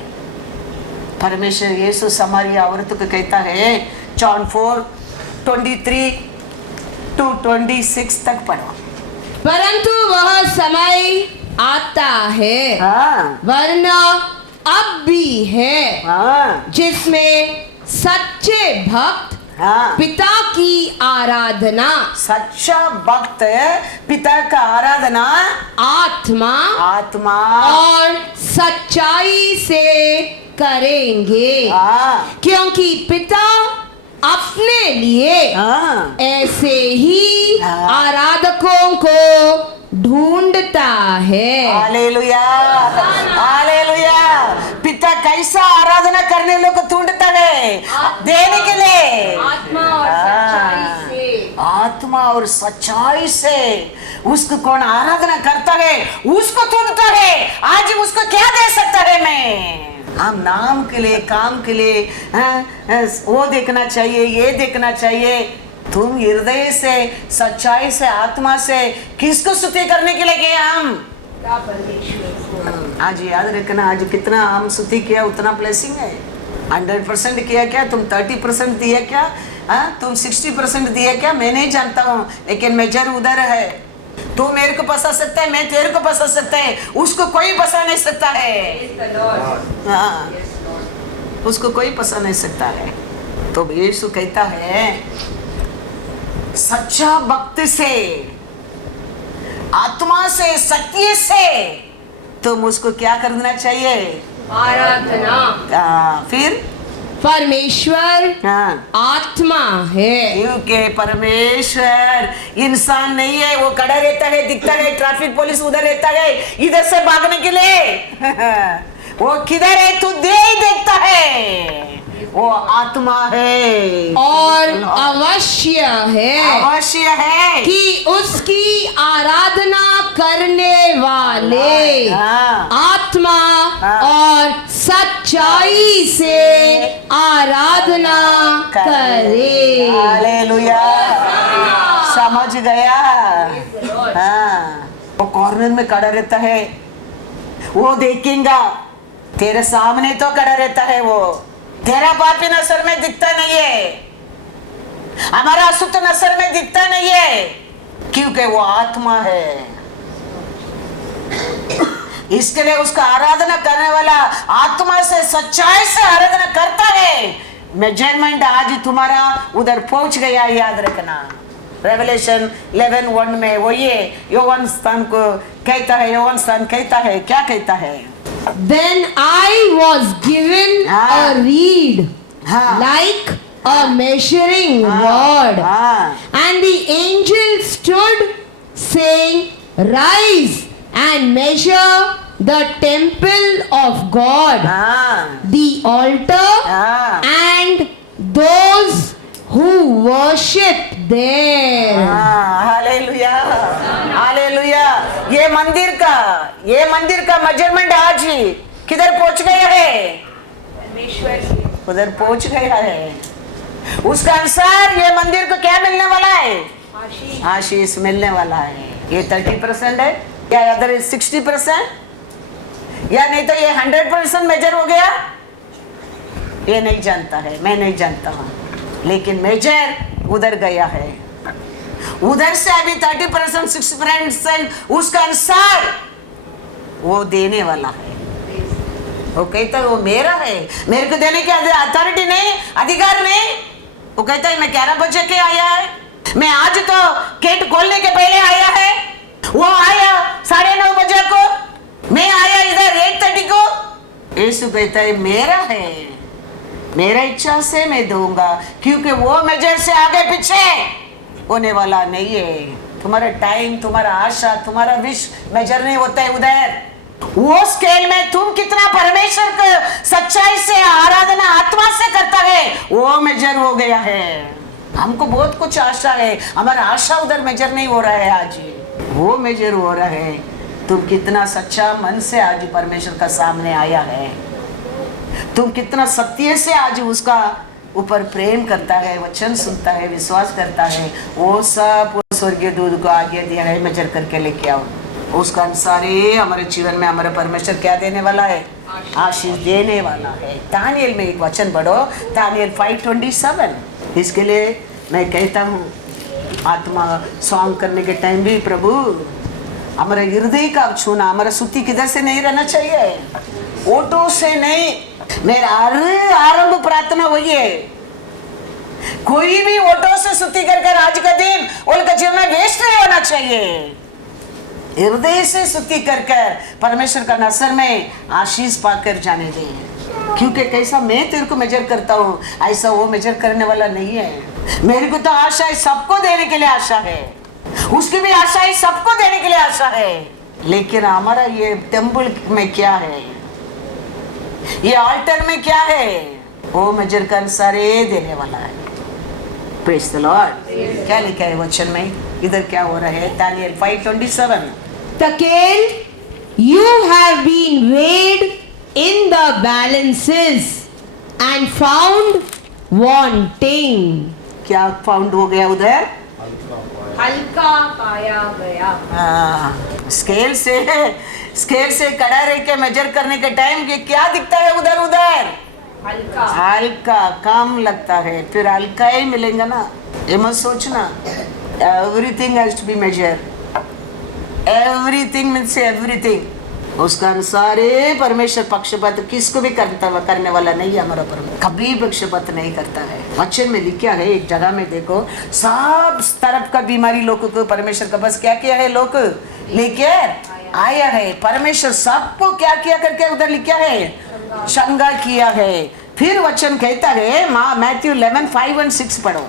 परमेश्वर यीशु समारिया औरत को कहता है जॉन 4:23 to 26 तक पढ़ो। परंतु वह समय आता है, हाँ, वरना अब भी है, हाँ, जिसमें सच्चे भक्त हाँ, पिता की आराधना, सच्चा भक्त पिता का आराधना आत्मा आत्मा और सच्चाई से करेंगे, हाँ, क्योंकि पिता अपने लिए हाँ, ऐसे ही हाँ। आराधकों को ढूंढता है। Hallelujah, hallelujah. पिता कैसा आराधना करने लोग को ढूंढता है देने के लिए, आत्मा और सच्चाई से, आत्मा और सच्चाई से उसको कौन आराधना करता है उसको ढूंढता है। आज उसको क्या दे सकता है मैं, हम नाम के लिए, काम के लिए, वो देखना चाहिए, ये देखना चाहिए। तुम हृदय से, सच्चाई से, आत्मा से किसको स्तुति करने के लिए गए हम? परमेश्वर। आज याद रखना, आज कितना हम स्तुति किया उतना ब्लेसिंग है। 100% किया क्या? तुम 30% दिए क्या? तुम 60% दिए क्या? मैं नहीं जानता हूँ, लेकिन मेजर उधर है। तू मेरे को फंसा सकता है, मैं तेरे को फंसा सकता है, उसको कोई फंसा नहीं सकता है। हाँ, उसको कोई फंसा नहीं सकता है। तो यीशु कहता है सच्चा भक्ति से, आत्मा से, सत्य से तुम उसको क्या करना चाहिए? आराधना। फिर परमेश्वर आत्मा है, क्योंकि परमेश्वर इंसान नहीं है। वो खड़ा रहता है, दिखता है, ट्रैफिक पुलिस उधर रहता है इधर से भागने के लिए वो किधर है तू देखता है, वो आत्मा है। और अवश्य है कि उसकी आराधना करने वाले आत्मा और सच्चाई से आराधना करे। हालेलुया, समझ गया? हाँ, वो कॉर्नर में खड़ा रहता है, वो देखेगा तेरे सामने तो खड़ा रहता है, वो तेरा पापी नसर में दिखता नहीं है, हमारा अशुद्ध नसर में दिखता नहीं है, क्योंकि वो आत्मा है। इसके लिए उसका आराधना करने वाला आत्मा से, सच्चाई से आराधना करता है। मेजरमेंट आज तुम्हारा उधर पहुंच गया, याद रखना। रेवलेशन 11:1 में वो ये यौवन स्थान को कहता है, यौवन स्थान कहता है, क्या कहता है? Then I was given a reed like a measuring rod, and the angel stood saying, Rise and measure the temple of God, the altar, and those who worship there. Hallelujah, hallelujah. ये मंदिर का measurement आज ही किधर पहुंच गया है? उधर पहुंच गया है। उसका अनुसार ये मंदिर को क्या मिलने वाला है? आशीष मिलने वाला है। ये 30% है या अदर 60%, या नहीं तो ये 100% मेजर हो गया? ये नहीं जानता है, मैं नहीं जानता हूँ, लेकिन मेजर उधर गया है। उधर से अभी 30%, 60% उसका अनुसार वो देने वाला है। वो कहता है वो मेरा है, मेरे को देने की अथॉरिटी नहीं, अधिकार नहीं। वो कहता है मैं 11 बजे के आया है, मैं आज तो गेट खोलने के पहले आया है, वो आया 9:30 बजे को, मैं आया इधर 8:30 को। यीशु कहता है मेरा है, मेरा इच्छा से मैं दूंगा, क्योंकि वो मेजर से आगे पीछे होने वाला नहीं है। तुम्हारा टाइम, तुम्हारा आशा, तुम्हारा विश मेजर नहीं होता है उधर। वो स्केल में तुम कितना परमेश्वर को सच्चाई से आराधना आत्मा से करता है, वो मेजर हो गया है। हमको बहुत कुछ आशा है, हमारा आशा उधर मेजर नहीं हो रहा है, आज वो मेजर हो रहा है। तुम कितना सच्चा मन से आज परमेश्वर का सामने आया है, तुम कितना सत्य से आज उसका ऊपर प्रेम करता है, वचन सुनता है, विश्वास करता है, वो सब स्वर्गीय दूध को आगे दिया है, मेजर करके लेके आओ। उसका अनुसार ही हमारे जीवन में हमारा परमेश्वर क्या देने वाला है? आशीष देने वाला है। दानिएल में एक वचन पढ़ो, दानिएल 5:27। इसके लिए मैं कहता हूँ आत्मा सॉन्ग करने के टाइम भी प्रभु हमारे हृदय का छूना, हमारा स्तुति किधर से नहीं रहना चाहिए, ओटो से नहीं। मेरा आरंभ प्रार्थना वही है, कोई भी ओटो से स्तुति कर आज का दिन उनका जीवन वेस्ट नहीं होना चाहिए। हृदय से स्तुति कर परमेश्वर का नसर में आशीष पाकर जाने दे, क्योंकि कैसा मैं तेरे को मेजर करता हूँ ऐसा वो मेजर करने वाला नहीं है। मेरे को तो आशा है, सबको देने के लिए आशा है, उसकी भी आशा है, सबको देने के लिए आशा है, लेकिन हमारा ये टेम्पल में क्या है, ये ऑल्टर में क्या है, वो मेजर का अनुसार देने वाला है। Praise the Lord. क्या लिखा है वचन में, इधर क्या हो रहा है? Daniel 5:27। Tekel, you have been weighed in the balances and found wanting. क्या फाउंड हो गया उधर? हल्का पाया गया। स्केल से कड़ा रह के मेजर करने के टाइम के क्या दिखता है उधर? हल्का कम लगता है, फिर हल्का ही मिलेगा ना। ये मत सोचना everything has to be major, everything means everything. उसका अनुसार परमेश्वर पक्षपात किसको भी करने वाला नहीं है। हमारा परमेश्वर कभी पक्षपात नहीं करता है। वचन में लिखा है एक जगह में, देखो सब तरफ का बीमारी लोगों को परमेश्वर का बस क्या किया है, लोग लेके आया है। परमेश्वर सबको क्या किया करके उधर लिखा है, शंगा किया है। फिर वचन कहता है मैथ्यू 11:5-6 पढ़ो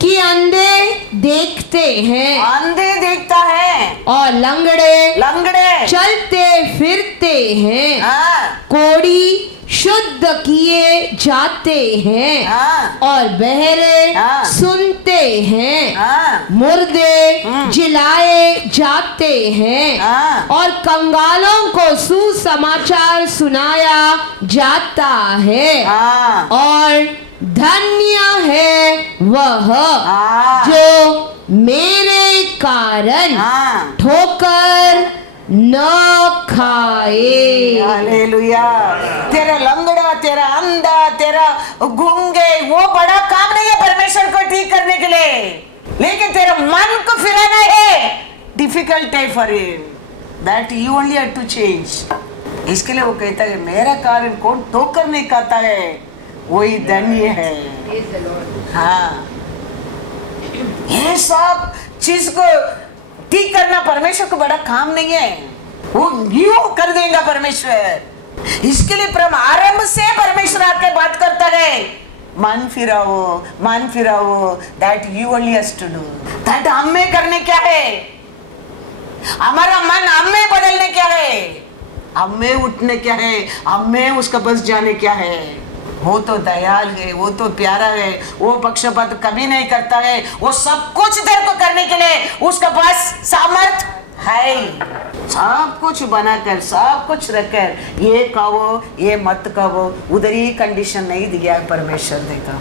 कि अंधे देखते हैं, अंधे देखता है और लंगड़े चलते फिरते हैं, हाँ, कोढ़ी शुद्ध किए जाते हैं, हाँ, और बहरे हाँ, सुनते हैं, हाँ, मुर्दे जिलाए जाते हैं, हाँ, और कंगालों को सुसमाचार सुनाया जाता है, हाँ, और धन्य है वह हाँ, जो मेरे कारण हाँ, ठोकर न खाए। हालेलुया। तेरा लंगड़ा, तेरा अंधा, तेरा गूंगे, वो बड़ा काम नहीं है परमेश्वर को ठीक करने के लिए, लेकिन तेरा मन को फिराना है डिफिकल्ट है for you, that you only have to change. इसके लिए वो कहता है मेरा कारण कौन ठोकर नहीं खाता है वही धन्य है। हाँ, ये सब चीज को ठीक करना परमेश्वर को बड़ा काम नहीं है, वो यूं कर देगा परमेश्वर। इसके लिए आरंभ से परमेश्वर आके बात करता है, मन फिराओ, that you only has to do that. हमें करने क्या है, हमारा मन हमें बदलने क्या है, हमें उठने क्या है, हमें उसका बस जाने क्या है। वो तो दयाल है, वो तो प्यारा है, वो पक्षपात कभी नहीं करता है, वो सब कुछ तेरे को करने के लिए उसका पास सामर्थ है। सब कुछ बनाकर, सब कुछ रखकर, ये कहो ये मत कहो, उधर ही कंडीशन नहीं दिया है परमेश्वर देगा,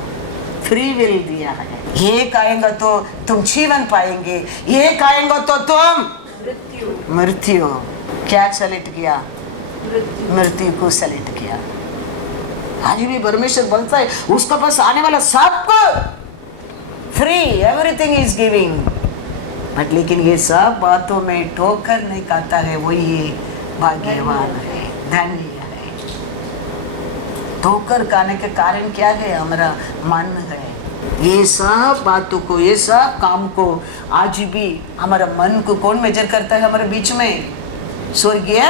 फ्री विल दिया है। ये खाएंगे तो तुम जीवन पाएंगे, ये खाएंगे तो तुम मृत्यु। क्या सेलेक्ट किया, मृत्यु को सेलेक्ट किया। आज भी परमेश्वर बोलता है उसका पास आने वाला सबको free, everything is giving, but लेकिन ये सब बातों में ठोकर नहीं खाता है वही भाग्यवान है, धन्य है। ठोकर खाने के कारण क्या है, हमारा मन है। ये सब बातों को, ये सब काम को आज भी हमारा मन को कौन मेजर करता है हमारे बीच में, स्वर्गीय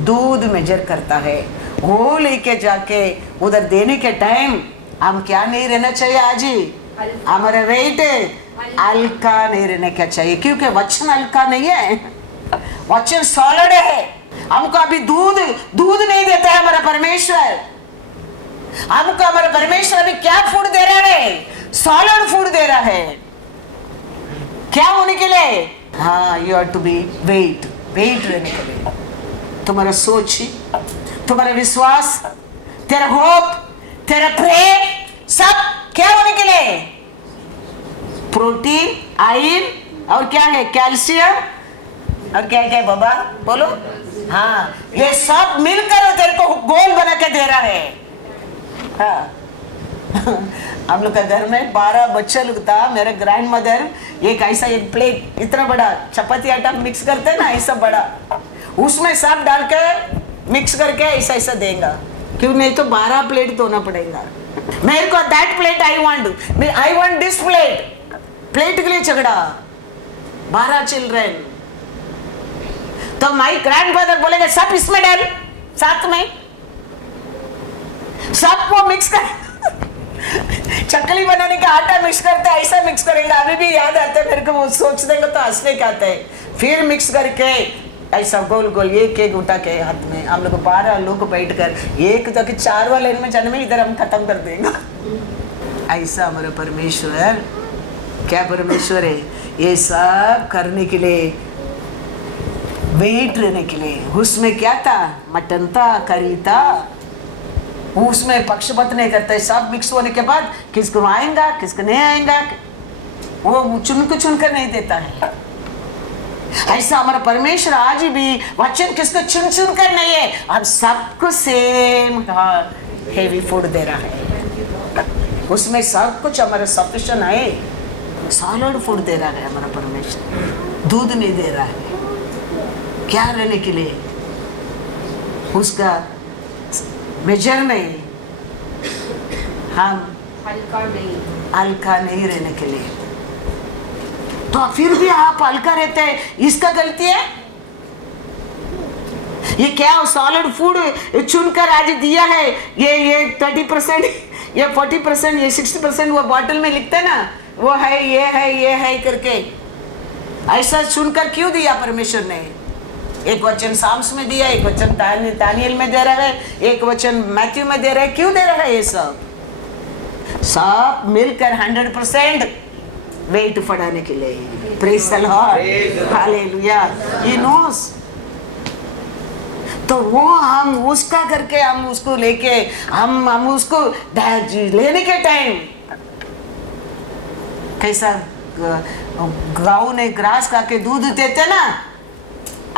दूध मेजर करता है। वो लेके जाके उधर देने के टाइम हम क्या नहीं रहना चाहिए, आज ही हमारा वेट हल्का नहीं रहने का चाहिए, क्योंकि वचन हल्का नहीं है, वचन सॉलिड है। हमको अभी दूध नहीं देता है हमारा परमेश्वर, हमको हमारा परमेश्वर अभी क्या फूड दे रहा है, सॉलिड फूड दे रहा है। क्या होने के लिए, हाँ, you are to be wait रहने के लिए। तुम्हारा सोच, तुम्हारा विश्वास, तेरा होप, तेरा प्रे, सब क्या होने के लिए, प्रोटीन, आयरन और क्या है, कैल्शियम और क्या क्या बाबा बोलो, हाँ, ये सब मिलकर तेरे को गोल बना के दे रहा है। हाँ हम लोग का घर में 12 बच्चे लोग था। मेरे ग्रैंड मदर एक ऐसा एक प्लेट इतना बड़ा चपाती आटा मिक्स करते हैं ना, ऐसा बड़ा, उसमें सब डाल के मिक्स करके ऐसा ऐसा देगा, क्यों नहीं तो 12 प्लेट धोना पड़ेगा। मेरे को that plate I want this plate के लिए झगड़ा, 12 चिल्ड्रन। तो माई ग्रैंडफादर बोलेंगे सब इसमें डाल, साथ में सबको मिक्स कर चकली बनाने का आटा मिक्स करते हैं, ऐसा मिक्स करेंगे। अभी भी याद आता है मेरे को, वो सोच देंगे तो हंसने का आता है। फिर मिक्स करके ऐसा गोल गोल एक उठा के हाथ में, हम लोग 12 लोग बैठकर एक तक 4 वाले लाइन में जाने में इधर हम खत्म कर देंगे। ऐसा हमारा परमेश्वर, क्या परमेश्वर है, ये सब करने के लिए, वेट रहने के लिए। उसमें क्या था, मटन था, करी था, उसमें पक्षपात नहीं करता है। सब मिक्स होने के बाद किसको आएगा किसको नहीं आएगा वो चुन कर नहीं देता है। ऐसा हमारा परमेश्वर आज भी वचन किसको चुन चुन कर नहीं है, हम सबको सेम हेवी फूड दे रहा है, उसमें सब कुछ हमारा सफिशिएंट है, सॉलिड फूड दे रहा है हमारा परमेश्वर, दूध नहीं दे रहा है। क्या रहने के लिए उसका मेजर में हम हल्का नहीं रहने के लिए, तो फिर भी आप हल्का रहते हैं, इसका गलती है। ये क्या सॉलिड फूड चुनकर आज दिया है, ये 30%, ये 40%, ये 60% वो बॉटल में लिखते हैं ना, वो है ये है करके, ऐसा चुनकर क्यों दिया परमेश्वर ने? एक वचन साम्स में दिया, एक वचन दानियल में दे रहा है, एक वचन मैथ्यू में दे रहा है, क्यों दे रहा है? ये सब मिलकर 100% वेट बढ़ाने के लिए। Praise the Lord, hallelujah. He knows, तो वो हम उसका करके हम उसको लेके हम उसको लेने के टाइम कैसा गाँव ने ग्रास खा के दूध देते ना,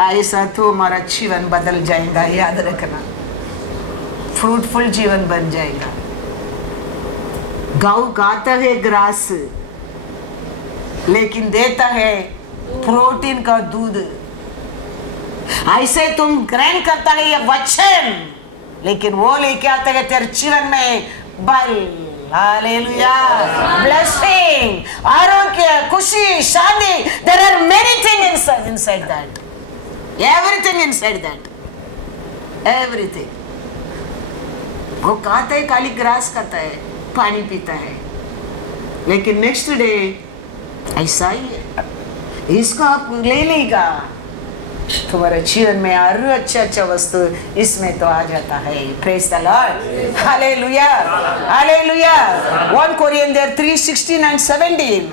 ऐसा तो हमारा जीवन बदल जाएगा, याद रखना, फ्रूटफुल जीवन बन जाएगा। गाँव खाता है ग्रास, लेकिन देता है प्रोटीन का दूध। ऐसे तुम ग्रहण करता है ये वचन, लेकिन वो लेके आता है तेरे जीवन में बल, हालेलुया, ब्लेसिंग, आरोग्य, खुशी, शांति। There are many things inside that, everything inside that, everything. वो खाता है, खाली ग्रास खाता है, पानी पीता है, लेकिन नेक्स्ट डे ऐसा ही है, इसको आप ले लेगा, तुम्हारे जीवन में और अच्छा वस्तु इसमें तो आ जाता है। Praise the Lord, hallelujah, hallelujah. 1 कोरिन्थियर 3:16 and 17,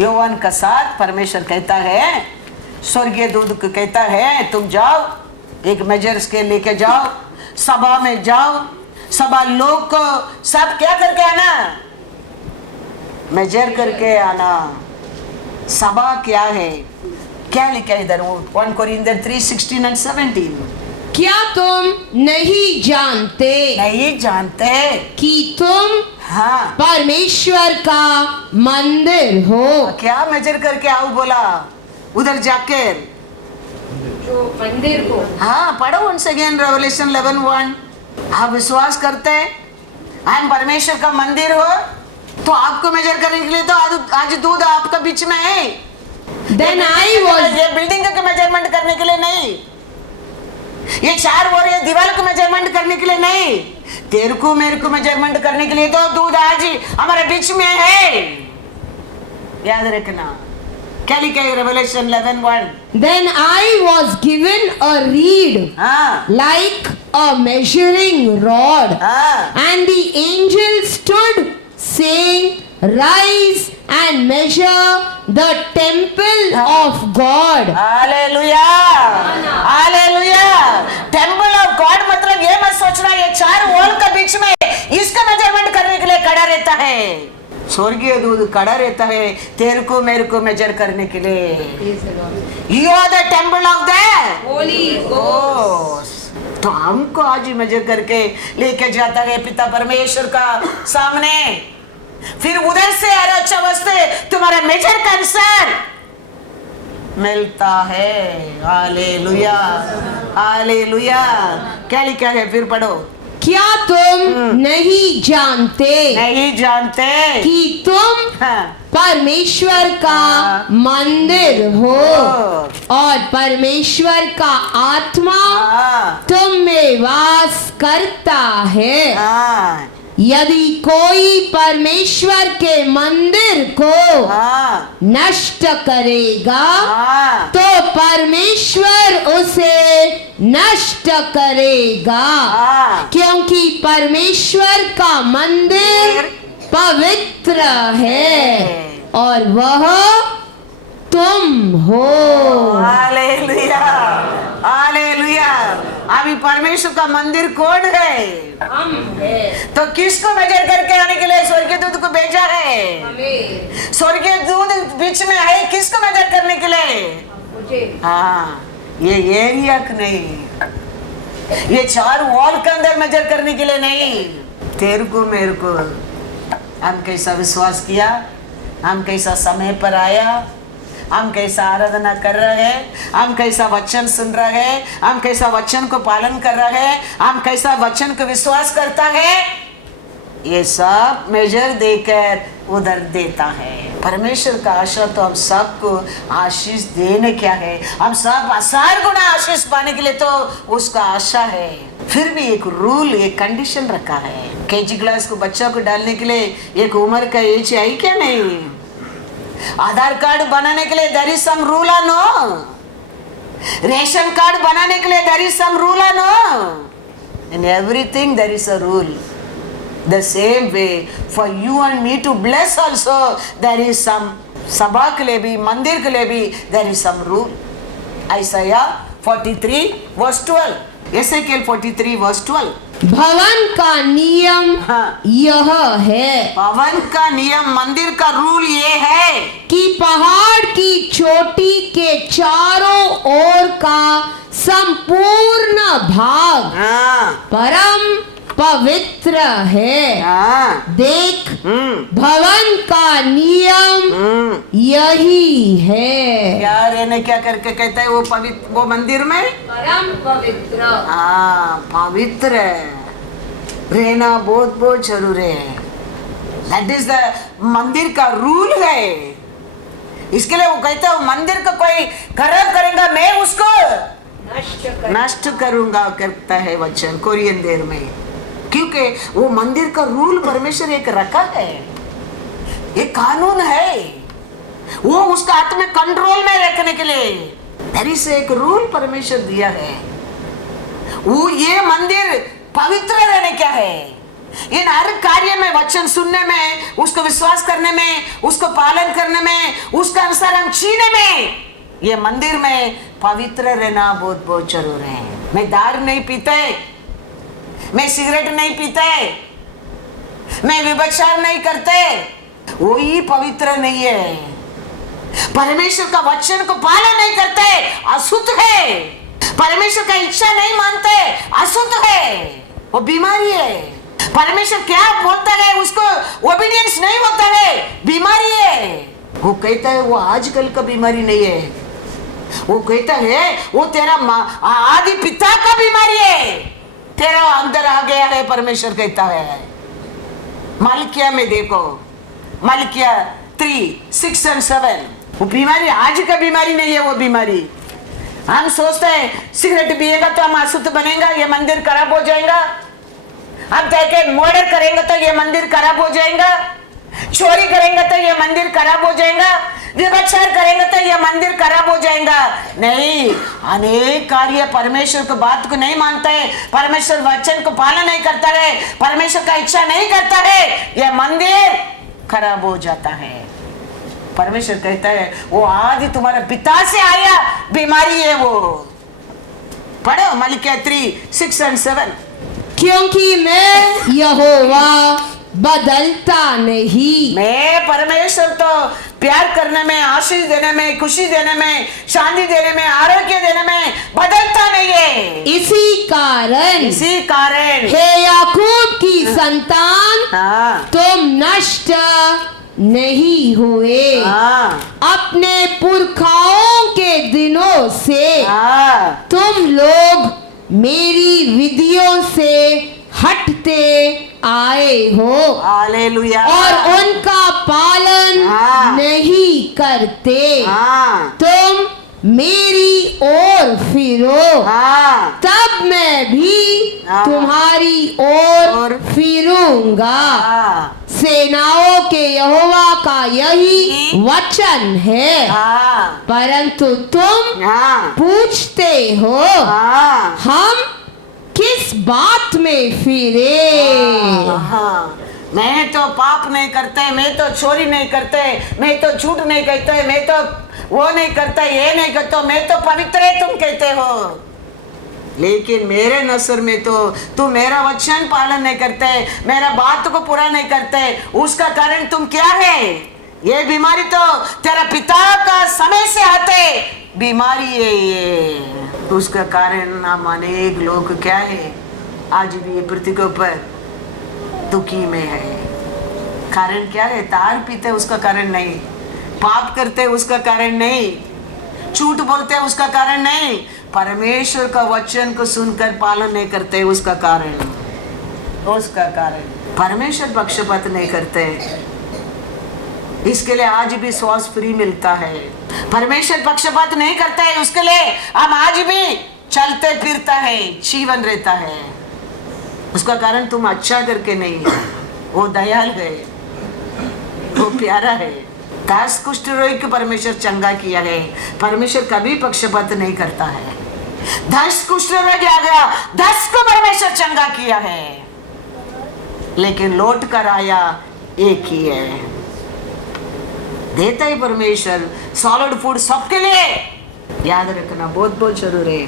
योवान का साथ परमेश्वर कहता है, स्वर्गीय दूत को कहता है, तुम जाओ, एक मेजर स्केल लेके जाओ, सभा में जाओ, सभा लोग को सब क्या करके आना, मेजर करके आना। सभा क्या है, क्या लिखा है इधर? 1 कोरिन्थियर 3:16 and 17, क्या तुम नहीं जानते कि तुम हाँ परमेश्वर का मंदिर हो? क्या मेजर करके आओ बोला उधर जाकर? जो मंदिर को, हाँ पढ़ो once again रेवलेशन 11:1। आप विश्वास करते हैं हम परमेश्वर का मंदिर हो, तो आपको मेजर करने के लिए तो आज दूध आपका बीच में है। Then I was, ये बिल्डिंग का मेजरमेंट करने के लिए नहीं, ये चार और ये दीवार को मेजरमेंट करने के लिए नहीं, तेरे को मेरे को मेजरमेंट करने के लिए तो दूध आज हमारे बीच में है। याद रखना क्या लिखा है revelation 11:1। Then I was given a reed हाँ like a measuring rod, हाँ and the angel stood saying, rise and measure the temple of God. Hallelujah, hallelujah. Temple of God मतलब ये मत सोचना ये चार वॉल के बीच में इसका मेजरमेंट करने के लिए खड़ा रहता है। स्वर्गीय दूध खड़ा रहता है तेरे को मेरे को मेजर करने के लिए। You are the temple of the Holy Ghost। तो हमको आज ही मेजर करके लेके जाता है पिता परमेश्वर का सामने, फिर उधर से अरे अच्छा वस्तु तुम्हारा मेजर का अनुसार मिलता है। Hallelujah, hallelujah. क्या लिखा है फिर पढ़ो। क्या तुम नहीं जानते कि तुम हाँ, परमेश्वर का मंदिर हो और परमेश्वर का आत्मा हाँ, तुम में वास करता है? हाँ, यदि कोई परमेश्वर के मंदिर को हाँ, नष्ट करेगा हाँ, तो परमेश्वर उसे नष्ट करेगा, हाँ। क्योंकि परमेश्वर का मंदिर पवित्र है और वह तुम हो। Hallelujah, hallelujah. अभी परमेश्वर का मंदिर कौन है? हम है। तो किसको मेजर करके आने के लिए स्वर्गीय दूत को भेजा है? स्वर्गीय दूत बीच में है, किसको मेजर करने के लिए? हाँ, ये एरिया का नहीं, ये 4 वॉल के अंदर मेजर करने के लिए नहीं। तेरे को मेरे को, हम कैसा विश्वास किया, हम कैसा समय पर आया, हम कैसा आराधना कर रहे हैं, हम कैसा वचन सुन रहे हैं, हम कैसा वचन को पालन कर रहे हैं, हम कैसा वचन को विश्वास करता है, ये सब मेजर देकर उधर देता है। परमेश्वर का आशा तो हम सबको आशीष देने क्या है, हम सब 1000 गुना आशीष पाने के लिए तो उसका आशा है। फिर भी एक रूल, एक कंडीशन रखा है। केजी क्लास को बच्चा को डालने के लिए एक उम्र का एज है क्या? नहीं। आधार कार्ड बनाने के लिए देयर इज सम रूल और नो। रेशन कार्ड बनाने के लिए देयर इज सम रूल और no. In everything there is a rule. The same way for you and me to bless also there is some, सभा के लिए भी, मंदिर के लिए भी there is some rule. Isaiah 43 verse 12, Ezekiel 43 verse 12. भवन का नियम हाँ। यह है, भवन का नियम, मंदिर का रूल ये है कि पहाड़ की चोटी के चारों ओर का संपूर्ण भाग हाँ, परम पवित्र है। हाँ, देख, भवन का नियम यही है। यार इन्हें क्या करके कहता है वो पवित्र, वो मंदिर में परम पवित्र। हाँ, पवित्र रहना बहुत बहुत जरूरी है। दैट इज द मंदिर का रूल है। इसके लिए वो कहता है मंदिर का कोई खराब करेगा मैं उसको नष्ट करूंगा, करता है वचन कोरियन देर में। क्योंकि वो मंदिर का रूल परमेश्वर एक रखा है, एक कानून है, वो उसका हाथ में कंट्रोल में रखने के लिए देयर इज एक रूल परमेश्वर दिया है। वो ये मंदिर पवित्र रहने क्या है, इन हर कार्य में, वचन सुनने में, उसको विश्वास करने में, उसको पालन करने में, उसका अनुसार हम जीने में, ये मंदिर में पवित्र रहना बहुत बहुत जरूरी है। मैं दारू नहीं पीते, मैं सिगरेट नहीं पीते, मैं व्यभिचार नहीं करते, वही पवित्र नहीं है। परमेश्वर का वचन को पालन नहीं करते, अशुद्ध है। परमेश्वर का इच्छा नहीं मानते, अशुद्ध है, वो बीमारी है। परमेश्वर क्या बोलता है उसको ओबीडियंस नहीं होता है, बीमारी है। वो कहता है वो आजकल का बीमारी नहीं है, वो कहता है वो तेरा आदि पिता का बीमारी है, तेरा अंदर आ गया है। परमेश्वर कहता है मलकिया में देखो, मलकिया 3, 6 और 7, वो बीमारी आज का बीमारी नहीं है। वो बीमारी हम सोचते हैं सिगरेट पिएगा तो हम अशुद्ध बनेगा, ये मंदिर खराब हो जाएगा। हम देखे मर्डर करेंगे तो ये मंदिर खराब हो जाएगा, चोरी करेंगे तो ये मंदिर खराब हो जाएगा, व्यभिचार करेंगे तो ये मंदिर खराब हो जाएगा। नहीं, अनेक कार्य परमेश्वर को बात को नहीं मानता है, परमेश्वर वचन को पालन नहीं करता है, परमेश्वर का इच्छा नहीं करता है, ये मंदिर खराब हो जाता है। परमेश्वर कहता है वो आदि तुम्हारे पिता से आया बीमारी है। वो पढ़ो मलकिया 3, 6 और 7। क्योंकि मैं यहोवा बदलता नहीं। मैं परमेश्वर तो प्यार करने में, आशीष देने में, खुशी देने में, शांति देने में, आरोग्य देने में बदलता नहीं है। इसी कारण हे याकूब की संतान, हाँ, तुम नष्ट नहीं हुए, हाँ, अपने पुरखाओं के दिनों से हाँ, तुम लोग मेरी विधियों से हटते आए हो हालेलुया, और उनका पालन हाँ, नहीं करते। हाँ, तुम मेरी ओर फिरो, हाँ, तब मैं भी हाँ, तुम्हारी ओर फिरूंगा। हाँ, सेनाओं के यहोवा का यही वचन है। हाँ, परंतु तुम हाँ, पूछते हो हाँ, हम किस बात में फिरे। हाँ, मैं तो पाप नहीं करते, मैं तो चोरी नहीं करते, मैं तो झूठ नहीं कहते, मैं तो वो नहीं करता, ये नहीं करता, मैं तो पवित्र है तुम कहते हो। लेकिन मेरे नजर में तो तुम मेरा वचन पालन नहीं करते, मेरा बात को पूरा नहीं करते। उसका कारण तुम क्या है? ये बीमारी तो तेरा पिता का समय से आते बीमारी है ये, उसका कारण हम अनेक लोग क्या है आज भी ये पृथ्वी के ऊपर दुखी में है। कारण क्या है? दारू पीते उसका कारण नहीं, पाप करते उसका कारण नहीं, झूठ बोलते उसका कारण नहीं, परमेश्वर का वचन को सुनकर पालन नहीं करते उसका कारण परमेश्वर पक्षपात नहीं करते। इसके लिए आज भी श्वास फ्री मिलता है। परमेश्वर पक्षपात नहीं करता है, उसके लिए हम आज भी चलते फिरता है, जीवन रहता है। उसका कारण तुम अच्छा करके नहीं है, वो दयाल है, वो प्यारा है। 10 कुष्ठ रोगी को परमेश्वर चंगा किया है। परमेश्वर कभी पक्षपात नहीं करता है। 10 कुष्ठ रोगी आ गया, 10 को परमेश्वर चंगा किया है, लेकिन लौट कर आया एक ही है। देता है परमेश्वर सॉलिड फूड सबके लिए, याद रखना बहुत बहुत जरूरी है।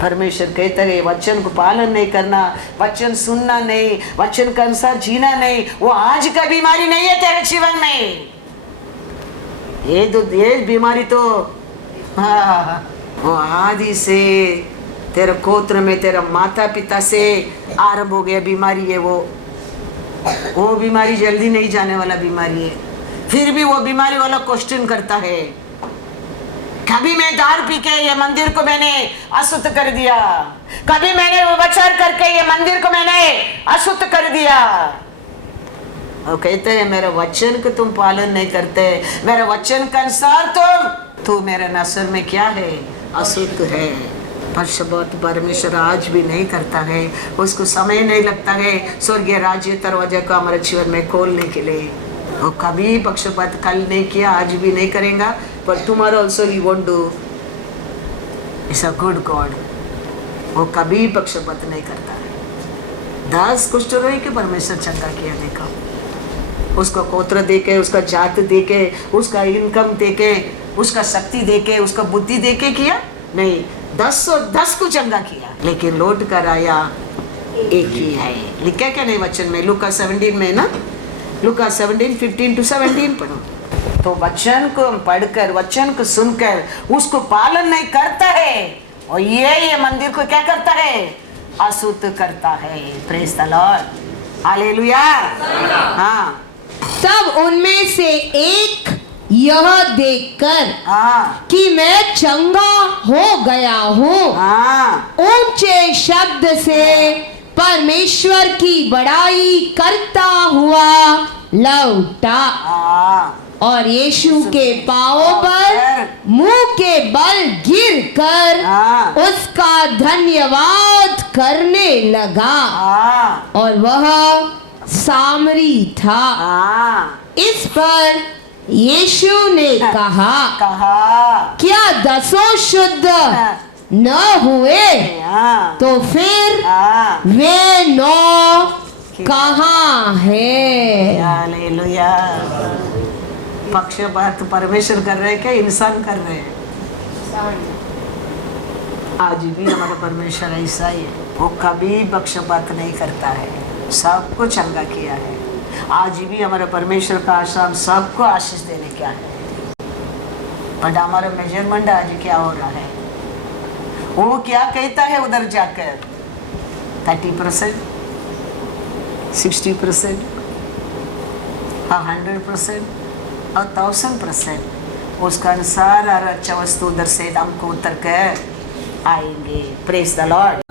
परमेश्वर कहते रहे वचन को पालन नहीं करना, वचन सुनना नहीं, वचन के अनुसार जीना नहीं, वो आज का बीमारी नहीं है तेरे जीवन में। ये बीमारी तो वो आदि से तेरे गोत्र में तेरा माता पिता से आरंभ हो गया बीमारी है। वो बीमारी जल्दी नहीं जाने वाला बीमारी है। फिर भी वो बीमारी वाला क्वेश्चन करता है, कभी मैं दारू पी के ये मंदिर को मैंने अशुद्ध कर दिया, कभी मैंने व्यभिचार करके ये मंदिर को मैंने अशुद्ध कर दिया। वो कहते हैं मेरे वचन को तुम पालन नहीं करते, मेरे वचन के अनुसार तू मेरे नसर में क्या है? अशुद्ध है। पक्षपात परमेश्वर आज भी नहीं करता है, उसको समय नहीं लगता है स्वर्गीय राज्य दरवाजा को हमारे जीवन में खोलने के लिए। वो कभी पक्षपात कल नहीं किया, आज भी नहीं करेगा, पर tomorrow also he won't do. It's a good God. वो कभी पक्षपात नहीं करता है। 10 कुष्ठ रोगी के परमेश्वर चंगा किया। देखा उसका गोत्र देके, उसका जात देके, उसका इनकम देके, उसका शक्ति देके, उसका बुद्धि देके किया नहीं, 10 को चंगा किया, लेकिन लौट कर आया एक ही है। लिखा क्या नहीं वचन में? लूका 17 में ना, लूका 17:15-17 पढ़ो। तो वचन को पढ़कर, वचन को सुनकर उसको पालन नहीं करता है, और ये मंदिर को क्या करता है? अशुद्ध करता है। Praise the Lord, hallelujah. हाँ, तब उनमें से एक यह देखकर कि मैं चंगा हो गया हूँ, ऊंचे शब्द से परमेश्वर की बड़ाई करता हुआ लौटा और यीशु के पांवों पर मुंह के बल गिरकर उसका धन्यवाद करने लगा, और वह सामरी था। इस पर यीशु ने कहा क्या 10 शुद्ध न हुए? तो फिर वे 9 कहाँ है? हालेलुया। पक्षपात परमेश्वर कर रहे क्या इंसान कर रहे हैं? आज भी हमारा परमेश्वर ऐसा ही है, वो कभी पक्षपात नहीं करता है, सबको चंगा किया है। आज भी हमारा परमेश्वर का आश्रम सबको आशीष देने क्या है, बट हमारा मेजरमेंट आज क्या हो रहा है? वो क्या कहता है उधर जाकर? 30%, 60%, 100% और 1000%। उसका अनुसार हर अच्छा वस्तु उधर से हमको उतर कर आएंगे। Praise the Lord.